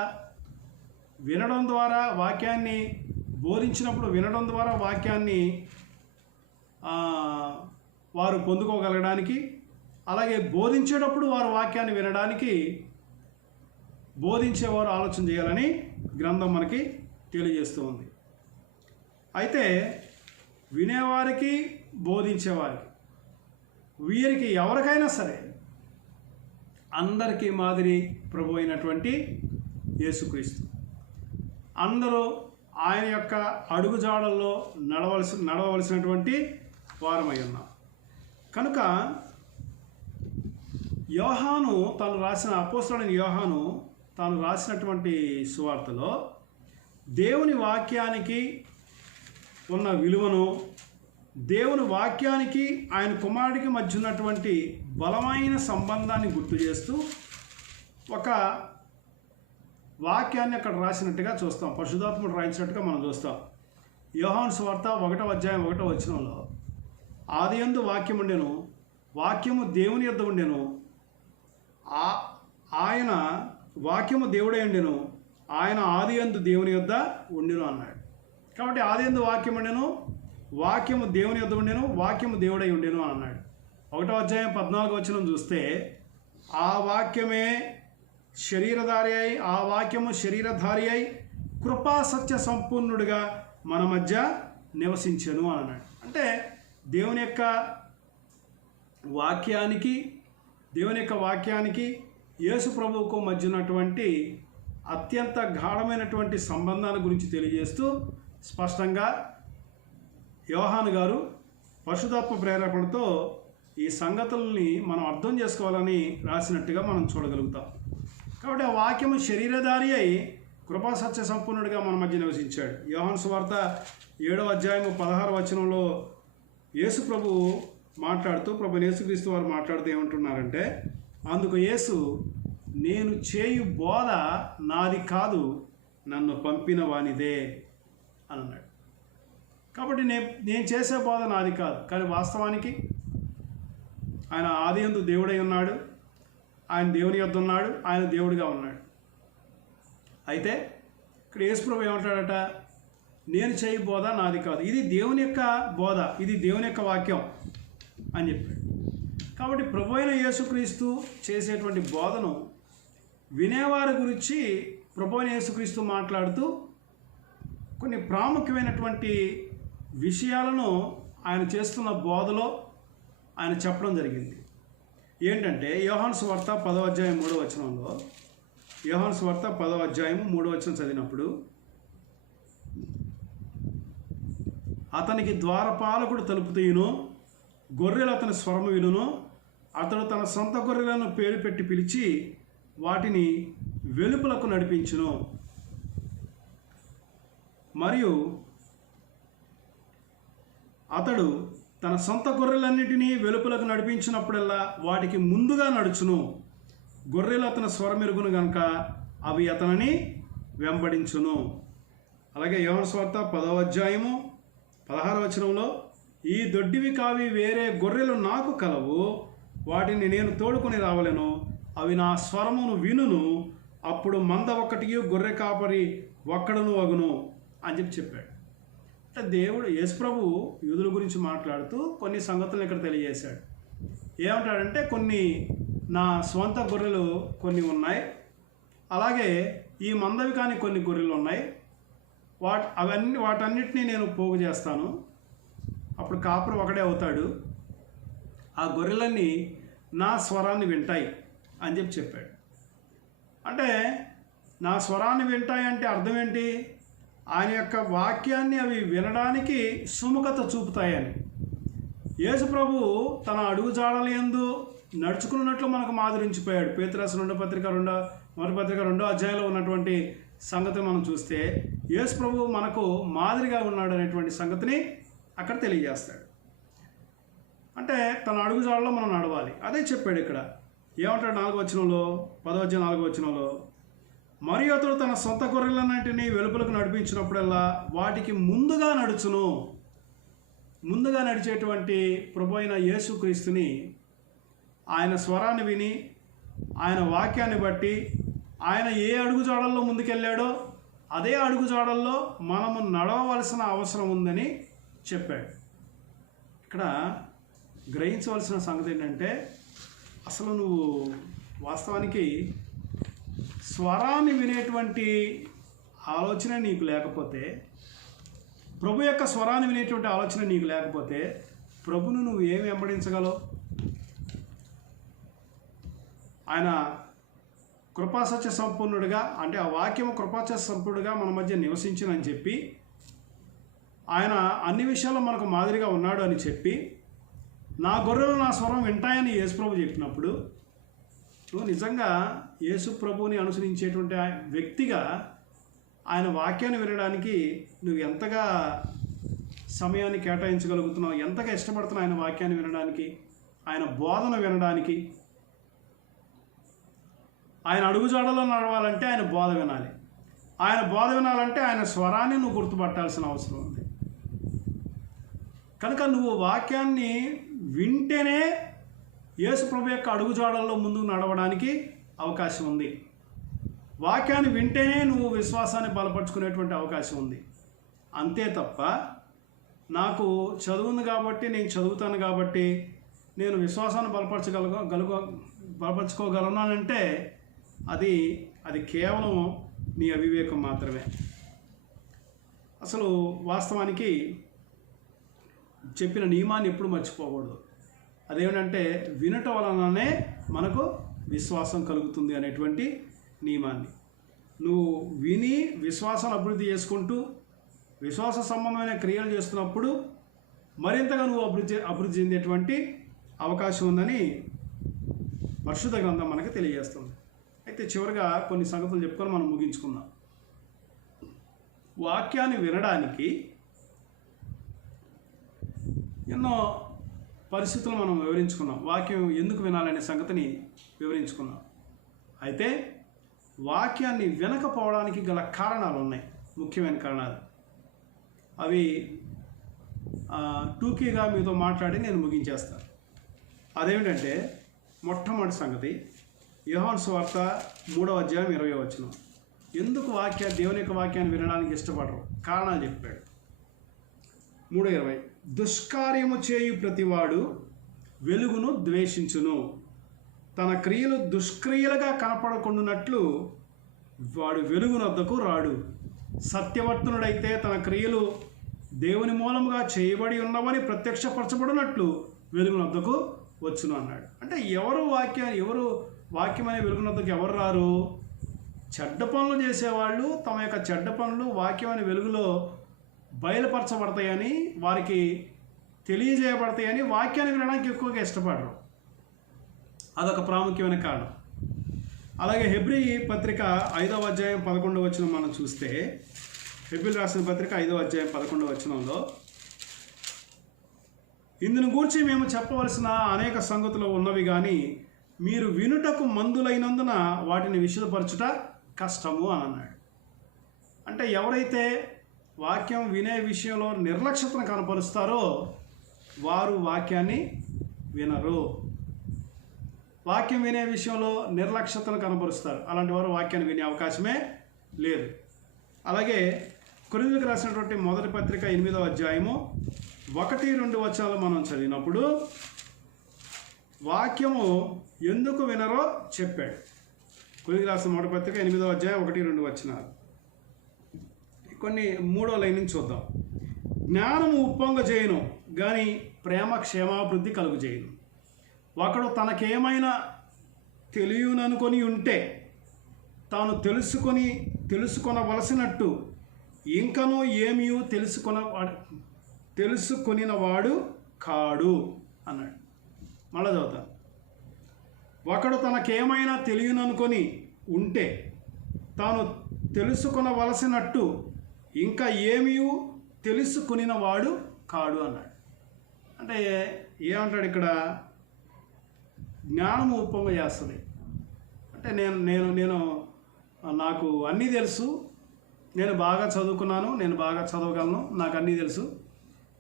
వినడం ద్వారా వాక్యాన్ని బోధించినప్పుడు వినడం ద్వారా వాక్యాన్ని వారు పొందుకోగలగడానికి, అలాగే బోధించేటప్పుడు వారు వాక్యాన్ని వినడానికి బోధించేవారు ఆలోచన చేయాలని గ్రంథం మనకి తెలియజేస్తూ ఉంది. అయితే వినేవారికి బోధించేవారికి వీరికి ఎవరికైనా సరే అందరికీ మాదిరి ప్రభు అయినటువంటి యేసుక్రీస్తు. అందరూ ఆయన యొక్క అడుగుజాడల్లో నడవలసినటువంటి వారమై ఉన్నాం. కనుక యోహాను అపోస్తలుడైన యోహాను తాను రాసినటువంటి సువార్తలో దేవుని వాక్యానికి ఉన్న విలువను, దేవుని వాక్యానికి ఆయన కుమారుడికి మధ్య ఉన్నటువంటి బలమైన సంబంధాన్ని గుర్తు చేస్తూ ఒక వాక్యాన్ని అక్కడ రాసినట్టుగా చూస్తాం. పరిశుద్ధాత్ముడు రాయించినట్టుగా మనం చూస్తాం. యోహాను సువార్త 1వ అధ్యాయం 1వ వచనంలో, ఆదియందు వాక్యం ఉండెను, వాక్యము దేవుని యొద్ద ఉండెను, ఆయన వాక్యము దేవుడే ఉండెను, ఆయన ఆదియందు దేవుని యొద్ద ఉండెను అన్నాడు. కాబట్టి ఆదియందు వాక్యం ఉండెను, వాక్యము దేవుని యొద్ద ఉండెను, వాక్యము దేవుడై ఉండెను అని అన్నాడు. 1వ అధ్యాయం 14వ వచనం చూస్తే, ఆ వాక్యమే శరీరధారి అయి, ఆ వాక్యము శరీరధారి అయి కృపా సత్య సంపూర్ణుడిగా మన మధ్య నివసించెను అని అన్నాడు. అంటే దేవుని యొక్క వాక్యానికి యేసు ప్రభువుకు మధ్య ఉన్నటువంటి అత్యంత గాఢమైనటువంటి సంబంధాల గురించి తెలియజేస్తూ స్పష్టంగా యోహాను గారు పరిశుద్ధాత్మ ప్రేరేపణతో ఈ సంగతుల్ని మనం అర్థం చేసుకోవాలని రాసినట్టుగా మనం చూడగలుగుతాం. కాబట్టి ఆ వాక్యము శరీరధారి అయి కృపా సత్య సంపూర్ణుడిగా మన మధ్య నివసించాడు. యోహాను సువార్త 7వ అధ్యాయము 16వ వచనంలో యేసు ప్రభువు మాట్లాడుతూ, ప్రభు యేసుక్రీస్తు వారు మాట్లాడుతూ ఏమంటున్నారంటే, అందుకు యేసు, నేను చేయు బోధ నాది కాదు, నన్ను పంపిన వానిదే అని అన్నాడు. కాబట్టి నేను చేసే బోధ నాది కాదు, కానీ వాస్తవానికి ఆయన ఆదియందు దేవుడై ఉన్నాడు, ఆయన దేవుని యొద్ద ఉన్నాడు, ఆయన దేవుడిగా ఉన్నాడు. అయితే ఇక్కడ యేసు ప్రభు ఏమంటాడట, నేను చేయి బోధ నాది కాదు, ఇది దేవుని యొక్క బోధ, ఇది దేవుని యొక్క వాక్యం అని చెప్పాడు. కాబట్టి ప్రభు అయిన యేసుక్రీస్తు చేసేటువంటి బోధను వినేవారి గురించి ప్రభు అయిన యేసుక్రీస్తు మాట్లాడుతూ కొన్ని ప్రాముఖ్యమైనటువంటి విషయాలను ఆయన చేస్తున్న బోధలో ఆయన చెప్పడం జరిగింది. ఏంటంటే యోహాను సువార్త 10వ అధ్యాయం 3వ వచనంలో, యోహాను సువార్త 10వ అధ్యాయం 3వ వచనం చదివినప్పుడు, అతనికి ద్వారపాలకుడు తలుపు తీయును, గొర్రెలు అతని స్వరము వినును, అతడు తన సొంత గొర్రెలను పేరు పెట్టి పిలిచి వాటిని వెలుపలకు నడిపించును, మరియు అతడు తన సొంత గొర్రెలన్నిటినీ వెలుపలకు నడిపించినప్పుడల్లా వాటికి ముందుగా నడుచును, గొర్రెలు అతని స్వరమెరుగును గనుక అవి అతనిని వెంబడించును. అలాగే యోహాను సువార్త 10వ అధ్యాయము 16వ వచనంలో, ఈ దొడ్డివి కావి వేరే గొర్రెలు నాకు కలవు, వాటిని నేను తోడుకొని రావలెను, అవి నా స్వరమును వినును, అప్పుడు మంద ఒక్కటికి గొర్రె కాపరి ఒక్కడును అగును అని చెప్పాడు. అంటే దేవుడు యేసు ప్రభు యూదుల గురించి మాట్లాడుతూ కొన్ని సంగతులను ఇక్కడ తెలియజేశాడు. ఏమంటాడంటే, కొన్ని నా స్వంత గొర్రెలు కొన్ని ఉన్నాయి, అలాగే ఈ మందవి కాని కొన్ని గొర్రెలు ఉన్నాయి, వాటన్నిటినీ నేను పోగు చేస్తాను, అప్పుడు కాపరి ఒకడే అవుతాడు, ఆ గొర్రెలన్నీ నా స్వరాన్ని వింటాయి అని చెప్పాడు. అంటే నా స్వరాన్ని వింటాయి అంటే అర్థం ఏంటి? ఆయన యొక్క వాక్యాన్ని అవి వినడానికి సుముఖత చూపుతాయని. యేసు ప్రభు తన అడుగుజాడల యందు నడుచుకున్నట్లు మనకు మాదిరించిపోయాడు. పేతురు రాసిన మొదటి పత్రిక 2వ అధ్యాయంలో ఉన్నటువంటి సంగతి మనం చూస్తే యేసు ప్రభు మనకు మాదిరిగా ఉన్నాడు అనేటువంటి సంగతిని అక్కడ తెలియజేస్తాడు. అంటే తన అడుగుజాడలో మనం నడవాలి, అదే చెప్పాడు ఇక్కడ. ఏమంటాడు 4వ వచనంలో, 10వ అధ్యాయం 4వ వచనంలో, మరియు అతడు తన సొంత గొర్రెలన్నింటినీ వెలుపలకు నడిపించినప్పుడల్లా వాటికి ముందుగా నడుచును. ముందుగా నడిచేటువంటి ప్రభు అయిన యేసుక్రీస్తుని ఆయన స్వరాన్ని విని, ఆయన వాక్యాన్ని బట్టి ఆయన ఏ అడుగుజాడల్లో ముందుకెళ్ళాడో అదే అడుగుజాడల్లో మనము నడవవలసిన అవసరం ఉందని చెప్పాడు. ఇక్కడ గ్రహించవలసిన సంగతి ఏంటంటే, అసలు నువ్వు వాస్తవానికి స్వరాన్ని వినేటువంటి ఆలోచన నీకు లేకపోతే, ప్రభు యొక్క స్వరాన్ని వినేటువంటి ఆలోచన నీకు లేకపోతే ప్రభును నువ్వు ఏమి వెంబడించగలవు? ఆయన కృపాసత్య సంపూర్ణుడిగా, అంటే ఆ వాక్యము కృపాసత్య సంపూర్ణుడిగా మన మధ్య నివసించినని చెప్పి, ఆయన అన్ని విషయాల్లో మనకు మాదిరిగా ఉన్నాడు అని చెప్పి, నా గొర్రెలు నా స్వరం వింటాయని యేసుప్రభు చెప్పినప్పుడు నువ్వు నిజంగా యేసుప్రభుని అనుసరించేటువంటి వ్యక్తిగా ఆయన వాక్యాన్ని వినడానికి నువ్వు ఎంతగా సమయాన్ని కేటాయించగలుగుతున్నావు, ఎంతగా ఇష్టపడుతున్నావు ఆయన వాక్యాన్ని వినడానికి, ఆయన బోధన వినడానికి. ఆయన అడుగుజాడలో నడవాలంటే ఆయన బోధ వినాలి. ఆయన బోధ వినాలంటే ఆయన స్వరాన్ని నువ్వు గుర్తుపట్టాల్సిన అవసరం ఉంది. కనుక నువ్వు వాక్యాన్ని వింటేనే యేసు ప్రభు యొక్క అడుగుజాడల్లో ముందుకు నడవడానికి అవకాశం ఉంది. వాక్యాన్ని వింటేనే నువ్వు విశ్వాసాన్ని బలపరుచుకునేటువంటి అవకాశం ఉంది. అంతే తప్ప నాకు చదువుంది కాబట్టి నేను చదువుతాను కాబట్టి నేను విశ్వాసాన్ని బలపరచుకోగలనంటే అది కేవలం నీ అవివేకం మాత్రమే. అసలు వాస్తవానికి చెప్పిన నియమాన్ని ఎప్పుడు మర్చిపోకూడదు. అదేమిటంటే వినటం వలననే మనకు విశ్వాసం కలుగుతుంది అనేటువంటి నియమాన్ని నువ్వు విని విశ్వాసాన్ని అభివృద్ధి చేసుకుంటూ విశ్వాస సంబంధమైన క్రియలు చేస్తున్నప్పుడు మరింతగా నువ్వు అభివృద్ధి చెందేటువంటి అవకాశం ఉందని పరిశుద్ధ గ్రంథం మనకు తెలియజేస్తుంది. అయితే చివరిగా కొన్ని సంగతులు చెప్పుకొని మనం ముగించుకుందాం. వాక్యాన్ని వినడానికి ఎన్నో పరిస్థితులు మనం వివరించుకున్నాం. వాక్యం ఎందుకు వినాలనే సంగతిని వివరించుకున్నాం. అయితే వాక్యాన్ని వినకపోవడానికి గల కారణాలు ఉన్నాయి, ముఖ్యమైన కారణాలు. అవి టూకీగా మీతో మాట్లాడి నేను ముగించేస్తాను. అదేమిటంటే మొట్టమొదటి సంగతి యోహాను సువార్త 3వ అధ్యాయం 20వ వచనం. ఎందుకు దేవుని యొక్క వాక్యాన్ని వినడానికి ఇష్టపడరు? కారణాలు చెప్పాడు. 3:20 దుష్కార్యము చేయు ప్రతివాడు వెలుగును ద్వేషించును, తన క్రియలు దుష్క్రియలుగా కనపడకుండానట్లు వాడు వెలుగునొద్దకు రాడు. సత్యవర్తనుడైతే తన క్రియలు దేవుని మూలముగా చేయబడి ఉన్నవని ప్రత్యక్షపరచబడినట్లు వెలుగునొద్దకు వచ్చును అన్నాడు. అంటే ఎవరు వాక్యం అనే వెలుగునొద్దకు ఎవరు రారు? చెడ్డ పనులు చేసేవాళ్ళు తమ యొక్క చెడ్డ పనులు వాక్యం అనే వెలుగులో బయలుపరచబడతాయని, వారికి తెలియజేయబడతాయని వాక్యాన్ని వినడానికి ఎక్కువగా ఇష్టపడరు. అదొక ప్రాముఖ్యమైన కారణం. అలాగే హెబ్రీ పత్రిక 5వ అధ్యాయం 11వ వచనం మనం చూస్తే, హెబ్రీలు రాసిన పత్రిక 5వ అధ్యాయం 11వ వచనంలో, ఇందును గూర్చి మేము చెప్పవలసిన అనేక సంగతులు ఉన్నవి కానీ మీరు వినుటకు మందులైనందున వాటిని విశదపరచుట కష్టము అని అన్నాడు. అంటే ఎవరైతే వాక్యం వినే విషయంలో నిర్లక్ష్యతను కనపరుస్తారో వారు వాక్యాన్ని వినరు. వాక్యం వినే విషయంలో నిర్లక్ష్యతను కనపరుస్తారు, అలాంటి వారు వాక్యాన్ని వినే అవకాశమే లేదు. అలాగే కొరింథీయులకు రాసినటువంటి మొదటి పత్రిక 8వ అధ్యాయము 1-2 వచనాలు మనం చదివినప్పుడు వాక్యము ఎందుకు వినరో చెప్పాడు. కొరింథీయులకు రాసిన మొదటి పత్రిక 8వ అధ్యాయం 1-2 వచనాలు. కొన్ని 3వ లైన్ నుంచి చూద్దాం. జ్ఞానము ఉప్పొంగజేయును కానీ ప్రేమ క్షేమాభివృద్ధి కలుగుజేయును. ఒకడు తనకేమైనా తెలియననుకొని ఉంటే తాను తెలుసుకొనవలసినట్టు ఇంకనూ ఏమీ తెలుసుకొనినవాడు కాడు అన్నాడు. మళ్ళా చదువుతాను. ఒకడు తనకేమైనా తెలియననుకొని ఉంటే తాను తెలుసుకొనవలసినట్టు ఇంకా ఏమీ తెలుసుకొనినవాడు కాడు అన్నాడు. అంటే ఏమంటాడు ఇక్కడ? జ్ఞానము ఉప్పొంగ చేస్తుంది. అంటే నేను నాకు అన్నీ తెలుసు, నేను బాగా చదువుకున్నాను, నేను బాగా చదవగలను, నాకు అన్నీ తెలుసు,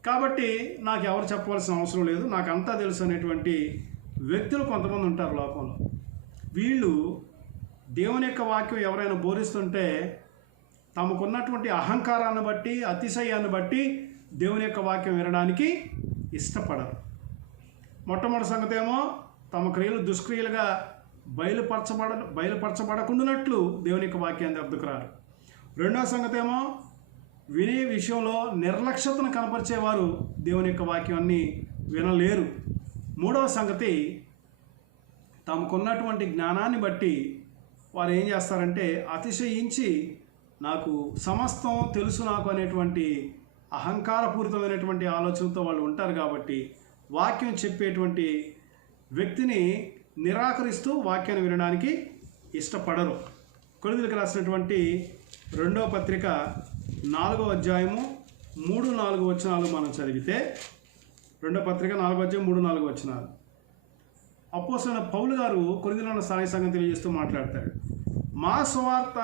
కాబట్టి నాకు ఎవరు చెప్పవలసిన అవసరం లేదు, నాకు అంతా తెలుసు అనేటువంటి వ్యక్తులు కొంతమంది ఉంటారు లోకంలో. వీళ్ళు దేవుని యొక్క వాక్యం ఎవరైనా బోధిస్తుంటే తమకున్నటువంటి అహంకారాన్ని బట్టి, అతిశయాన్ని బట్టి దేవుని యొక్క వాక్యం వినడానికి ఇష్టపడరు. మొట్టమొదటి సంగతి ఏమో తమ క్రియలు దుష్క్రియలుగా బయలుపరచబడకుండానట్లు దేవుని యొక్క వాక్యాన్ని వద్దకు రారు. రెండవ సంగతి ఏమో వినే విషయంలో నిర్లక్ష్యతను కనపరిచేవారు దేవుని యొక్క వాక్యాన్ని వినలేరు. మూడవ సంగతి తమకున్నటువంటి జ్ఞానాన్ని బట్టి వారు ఏం చేస్తారంటే అతిశయించి నాకు సమస్తం తెలుసు నాకు అనేటువంటి అహంకారపూరితమైనటువంటి ఆలోచనతో వాళ్ళు ఉంటారు. కాబట్టి వాక్యం చెప్పేటువంటి వ్యక్తిని నిరాకరిస్తూ వాక్యాన్ని వినడానికి ఇష్టపడరు. కొరింథీయులకు రాసినటువంటి 2వ పత్రిక 4వ అధ్యాయము 3-4 వచనాలు మనం చదివితే, 2వ పత్రిక 4వ అధ్యాయం 3-4 వచనాలు. అపోస్తలుడైన పౌలు గారు కొరింథీలో ఉన్న స్థానిక సంఘం తెలియజేస్తూ మాట్లాడతాడు. మా సువార్త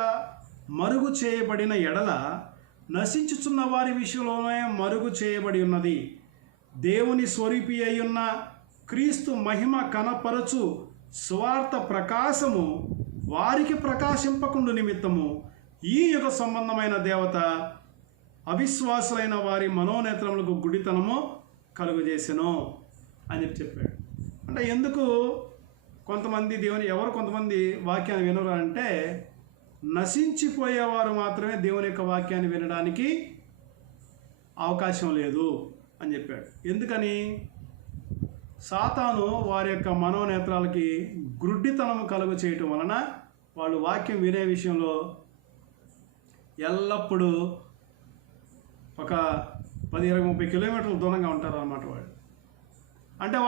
మరుగు చేయబడిన ఎడల నశించుచున్న వారి విషయంలోనే మరుగు చేయబడి ఉన్నది. దేవుని స్వరూపి అయ్యున్న క్రీస్తు మహిమ కనపరచు సువార్త ప్రకాశము వారికి ప్రకాశింపకుండు నిమిత్తము ఈ యుగ సంబంధమైన దేవత అవిశ్వాసులైన వారి మనోనేత్రములకు గుడితనము కలుగజేసెను అని చెప్పాడు. అంటే ఎందుకు కొంతమంది వాక్యాన్ని వినరు అంటే, నశించిపోయేవారు మాత్రమే దేవుని యొక్క వాక్యాన్ని వినడానికి అవకాశం లేదు అని చెప్పాడు. ఎందుకని? సాతాను వారి యొక్క మనోనేత్రాలకి గ్రుడ్డితనము కలుగు చేయటం వలన వాళ్ళు వాక్యం వినే విషయంలో ఎల్లప్పుడూ ఒక 10-20-30 కిలోమీటర్ల దూరంగా ఉంటారు అన్నమాట. అంటే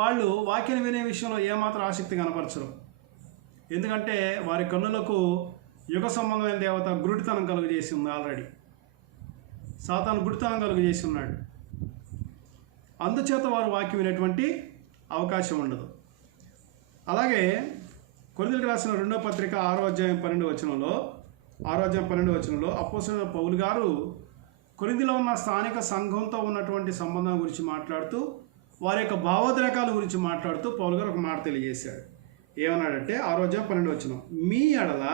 వాళ్ళు వాక్యాన్ని వినే విషయంలో ఏమాత్రం ఆసక్తి కనపరచరు. ఎందుకంటే వారి కన్నులకు యుగ సంబంధమైన దేవత గురుడితనం కలుగజేసి ఉంది. ఆల్రెడీ సాతాను గురుడితనం కలుగజేసి ఉన్నాడు. అందుచేత వారు వాక్యం వినేటువంటి అవకాశం ఉండదు. అలాగే కొరింథీయులకు రాసిన 2వ పత్రిక 6వ అధ్యాయం 12వ వచనంలో అపోస్తలుడైన పౌలు గారు కొరింథీలో ఉన్న స్థానిక సంఘంతో ఉన్నటువంటి సంబంధం గురించి మాట్లాడుతూ, వారి యొక్క భావోద్రేకాల గురించి మాట్లాడుతూ పౌలు గారు ఒక మాట తెలియజేశాడు. ఏమన్నాడంటే 6వ అధ్యాయం 12వ వచనం, మీ ఎడల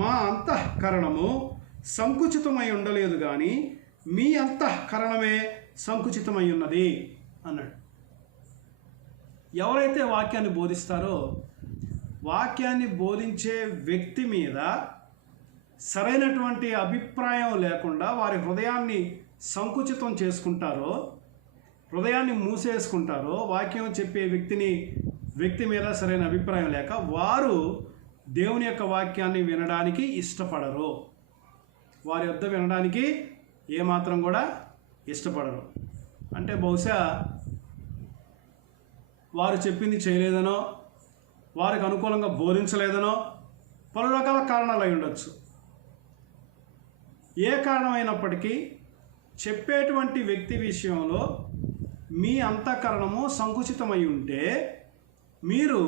మా అంతఃకరణము సంకుచితమై ఉండలేదు కానీ మీ అంతఃకరణమే సంకుచితమై ఉన్నది అన్నాడు. ఎవరైతే వాక్యాన్ని బోధిస్తారో, వాక్యాన్ని బోధించే వ్యక్తి మీద సరైనటువంటి అభిప్రాయం లేకుండా వారి హృదయాన్ని సంకుచితం చేసుకుంటారో, హృదయాన్ని మూసేసుకుంటారో, వాక్యం చెప్పే వ్యక్తి మీద సరైన అభిప్రాయం లేక వారు దేవుని యొక్క వాక్యాన్ని వినడానికి ఇష్టపడరు. వారి వద్ద వినడానికి ఏమాత్రం కూడా ఇష్టపడరు. అంటే బహుశా వారు చెప్పింది చేయలేదనో, వారికి అనుకూలంగా బోధించలేదనో పలు రకాల కారణాలు అయి ఉండొచ్చు. ఏ కారణమైనప్పటికీ చెప్పేటువంటి వ్యక్తి విషయంలో మీ అంతఃకరణము సంకుచితమై ఉంటే మీరు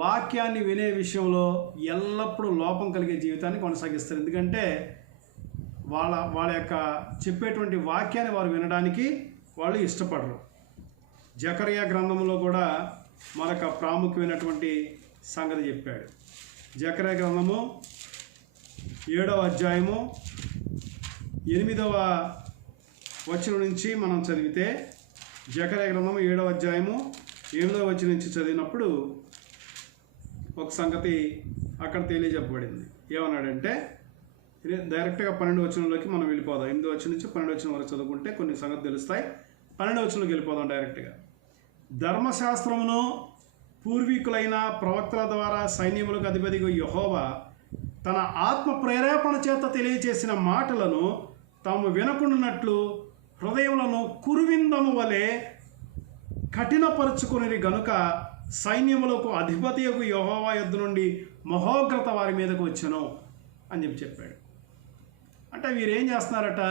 వాక్యాన్ని వినే విషయంలో ఎల్లప్పుడూ లోపం కలిగే జీవితాన్ని కొనసాగిస్తారు. ఎందుకంటే వాళ్ళ యొక్క చెప్పేటువంటి వాక్యాన్ని వారు వినడానికి వాళ్ళు ఇష్టపడరు. జకర్యా గ్రంథంలో కూడా మరొక ప్రాముఖ్యమైనటువంటి సంగతి చెప్పాడు. జకర్యా గ్రంథము 7వ అధ్యాయము 8వ వచనం నుంచి మనం చదివితే, జకర్యా గ్రంథము 7వ అధ్యాయము 8వ వచనం నుంచి చదివినప్పుడు ఒక సంగతి అక్కడ తెలియజెప్పబడింది. ఏమన్నాడంటే, డైరెక్ట్గా 12వ వచనంలోకి మనం వెళ్ళిపోదాం. 8వ వచనం నుంచి 12వ వచనం వరకు చదువుకుంటే కొన్ని సంగతి తెలుస్తాయి. 12వ వచనంలోకి వెళ్ళిపోదాం డైరెక్ట్గా. ధర్మశాస్త్రమును పూర్వీకులైన ప్రవక్తల ద్వారా సైన్యములకు అధిపతిగా యెహోవా తన ఆత్మ ప్రేరేపణ చేత తెలియచేసిన మాటలను తాము వినకుండానట్లు హృదయములను కురువిందము వలె కఠినపరుచుకుని గనుక సైన్యములకు అధిపతియకు యెహోవా యొద్ద నుండి మహోగ్రత వారి మీదకు వచ్చెను అని చెప్పాడు. అంటే వీరేం చేస్తున్నారట?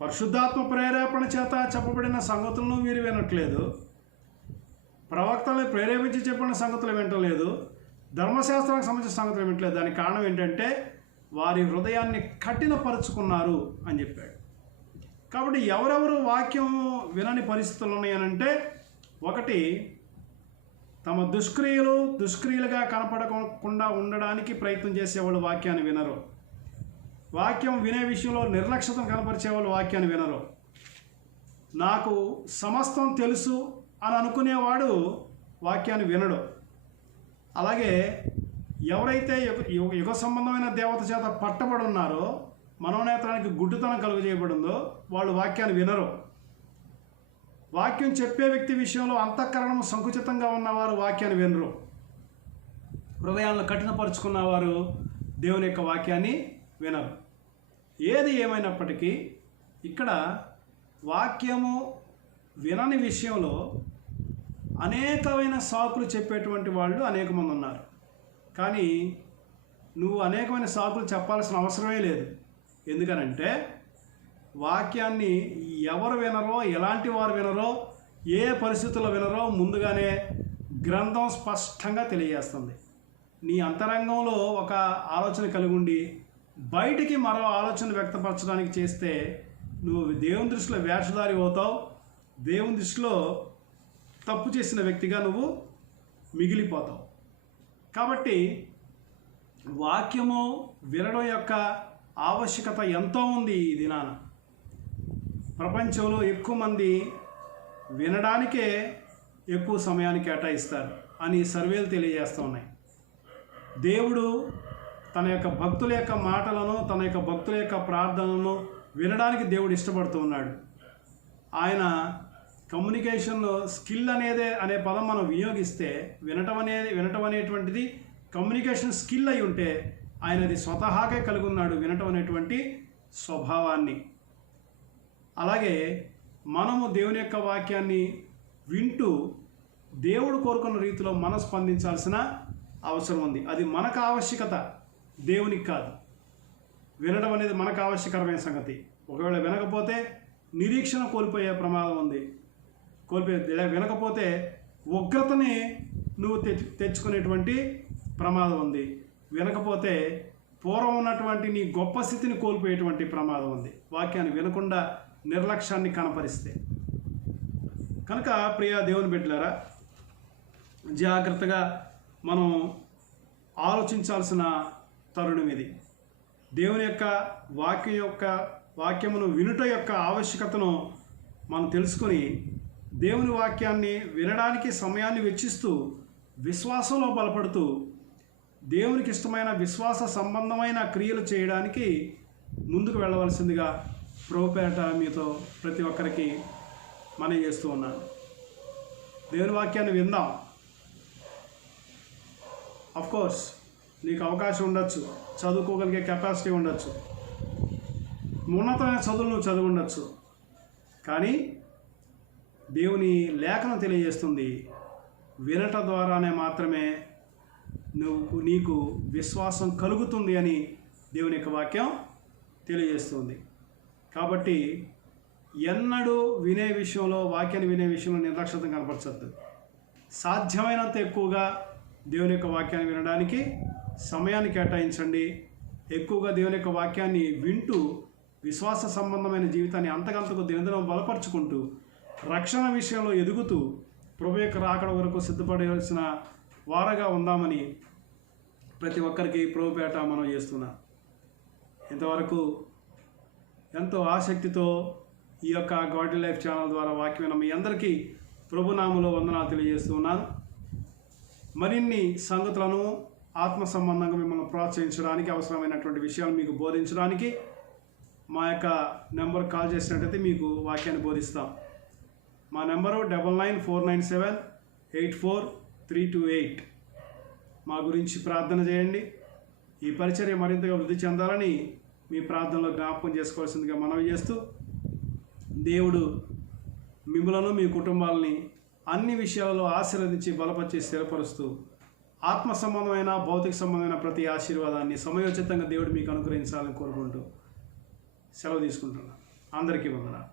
పరిశుద్ధాత్మ ప్రేరేపణ చేత చెప్పబడిన సంగతులను వీరు వినట్లేదు, ప్రవక్తలను ప్రేరేపించి చెప్పిన సంగతులు వినటం లేదు, ధర్మశాస్త్రానికి సంబంధించిన సంగతులు వినట్లేదు. దానికి కారణం ఏంటంటే వారి హృదయాన్ని కఠినపరుచుకున్నారు అని చెప్పాడు. కాబట్టి ఎవరెవరు వాక్యం వినని పరిస్థితులు ఉన్నాయనంటే, ఒకటి, తమ దుష్క్రియలుగా కనపడకుండా ఉండడానికి ప్రయత్నం చేసేవాళ్ళు వాక్యాన్ని వినరు. వాక్యం వినే విషయంలో నిర్లక్ష్యతను కనపరిచేవాళ్ళు వాక్యాన్ని వినరు. నాకు సమస్తం తెలుసు అని అనుకునేవాడు వాక్యాన్ని వినడు. అలాగే ఎవరైతే యుగ సంబంధమైన దేవత చేత పట్టబడి ఉన్నారో, మనోనేత్రానికి గుడ్డితనం కలుగజేయబడిందో వాళ్ళు వాక్యాన్ని వినరు. వాక్యం చెప్పే వ్యక్తి విషయంలో అంతఃకరణం సంకుచితంగా ఉన్నవారు వాక్యాన్ని వినరు. హృదయాలను కఠినపరుచుకున్నవారు దేవుని యొక్క వాక్యాన్ని వినరు. ఏది ఏమైనప్పటికీ ఇక్కడ వాక్యము వినని విషయంలో అనేకమైన సాకులు చెప్పేటువంటి వాళ్ళు అనేక మంది ఉన్నారు. కానీ నువ్వు అనేకమైన సాకులు చెప్పాల్సిన అవసరమే లేదు. ఎందుకనంటే వాక్యాన్ని ఎవరు వినరో, ఎలాంటి వారు వినరో, ఏ పరిస్థితుల్లో వినరో ముందుగానే గ్రంథం స్పష్టంగా తెలియజేస్తుంది. నీ అంతరంగంలో ఒక ఆలోచన కలిగి ఉండి బయటికి మరో ఆలోచన వ్యక్తపరచడానికి చేస్తే నువ్వు దేవుని దృష్టిలో వేషధారి అవుతావు. దేవుని దృష్టిలో తప్పు చేసిన వ్యక్తిగా నువ్వు మిగిలిపోతావు. కాబట్టి వాక్యము వినడం యొక్క ఆవశ్యకత ఎంతో ఉంది ఈ దినాన. ప్రపంచంలో ఎక్కువ మంది వినడానికే ఎక్కువ సమయాన్ని కేటాయిస్తారు అని సర్వేలు తెలియజేస్తూ ఉన్నాయి. దేవుడు తన యొక్క భక్తుల యొక్క మాటలను, తన యొక్క భక్తుల యొక్క ప్రార్థనలను వినడానికి దేవుడు ఇష్టపడుతూ ఉన్నాడు. ఆయన కమ్యూనికేషన్ స్కిల్ అనే పదం మనం వినియోగిస్తే వినటం అనేటువంటిది కమ్యూనికేషన్ స్కిల్ అయి ఉంటే ఆయనది స్వతహాగే కలిగి ఉన్నాడు వినటం అనేటువంటి స్వభావాన్ని. అలాగే మనము దేవుని యొక్క వాక్యాన్ని వింటూ దేవుడు కోరుకున్న రీతిలో మనం స్పందించాల్సిన అవసరం ఉంది. అది మనకు ఆవశ్యకత, దేవునికి కాదు. వినడం అనేది మనకు ఆవశ్యకరమైన సంగతి. ఒకవేళ వినకపోతే నిరీక్షణ కోల్పోయే ప్రమాదం ఉంది. వినకపోతే ఉగ్రతని నువ్వు తెచ్చుకునేటువంటి ప్రమాదం ఉంది. వినకపోతే పూర్వం ఉన్నటువంటి నీ గొప్ప స్థితిని కోల్పోయేటువంటి ప్రమాదం ఉంది, వాక్యాన్ని వినకుండా నిర్లక్ష్యాన్ని కనపరిస్తే. కనుక ప్రియ దేవుని బిడ్డలారా, జాగ్రత్తగా మనం ఆలోచించాల్సిన తరుణం ఇది. దేవుని యొక్క వాక్యమును వినుట యొక్క ఆవశ్యకతను మనం తెలుసుకొని దేవుని వాక్యాన్ని వినడానికి సమయాన్ని వెచ్చిస్తూ విశ్వాసంలో బలపడుతూ దేవునికి ఇష్టమైన విశ్వాస సంబంధమైన క్రియలు చేయడానికి ముందుకు వెళ్ళవలసిందిగా ప్రభుపేట మీతో ప్రతి ఒక్కరికి మనవి చేస్తూ ఉన్నాను. దేవుని వాక్యాన్ని విందాం. కోర్స్ నీకు అవకాశం ఉండొచ్చు, చదువుకోగలిగే కెపాసిటీ ఉండొచ్చు, ఉన్నతమైన చదువులు నువ్వు చదివి ఉండొచ్చు. కానీ దేవుని లేఖనం తెలియజేస్తుంది, వినట ద్వారానే మాత్రమే నీకు విశ్వాసం కలుగుతుంది అని దేవుని యొక్క వాక్యం తెలియజేస్తుంది. కాబట్టి ఎన్నడూ వాక్యాన్ని వినే విషయంలో నిర్లక్ష్యత కనపరచద్దు. సాధ్యమైనంత ఎక్కువగా దేవుని యొక్క వాక్యాన్ని వినడానికి సమయాన్ని కేటాయించండి. ఎక్కువగా దేవుని యొక్క వాక్యాన్ని వింటూ విశ్వాస సంబంధమైన జీవితాన్ని అంతకంతకు దినదినం బలపరుచుకుంటూ రక్షణ విషయంలో ఎదుగుతూ ప్రభు యొక్క రాకడ వరకు సిద్ధపడవలసిన వారగా ఉందామని ప్రతి ఒక్కరికి ప్రభుపేట మనం చేస్తున్నాం. ఇంతవరకు ఎంతో ఆసక్తితో ఈ యొక్క గాడ్ లైఫ్ ఛానల్ ద్వారా వాక్యమైన మీ అందరికీ ప్రభునామములో వందనాలు తెలియజేస్తున్నాను. మరిన్ని సంగతులను ఆత్మ సంబంధంగా మిమ్మల్ని ప్రోత్సహించడానికి, అవసరమైనటువంటి విషయాలు మీకు బోధించడానికి మా యొక్క నెంబర్ కాల్ చేసినట్టయితే మీకు వాక్యాన్ని బోధిస్తాం. మా నెంబరు 9949784328. మా గురించి ప్రార్థన చేయండి. ఈ పరిచర్య మరింతగా వృద్ధి చెందాలని మీ ప్రార్థనలో జ్ఞాపకం చేసుకోవాల్సిందిగా మనవి చేస్తూ, దేవుడు మిమ్మలను మీ కుటుంబాలని అన్ని విషయాలలో ఆశీర్వదించి బలపరిచి స్థిరపరుస్తూ ఆత్మ సంబంధమైన భౌతిక సంబంధమైన ప్రతి ఆశీర్వాదాన్ని సమయోచితంగా దేవుడు మీకు అనుగ్రహించాలని కోరుకుంటూ సెలవు తీసుకుంటున్నాను. అందరికీ వందనాలు.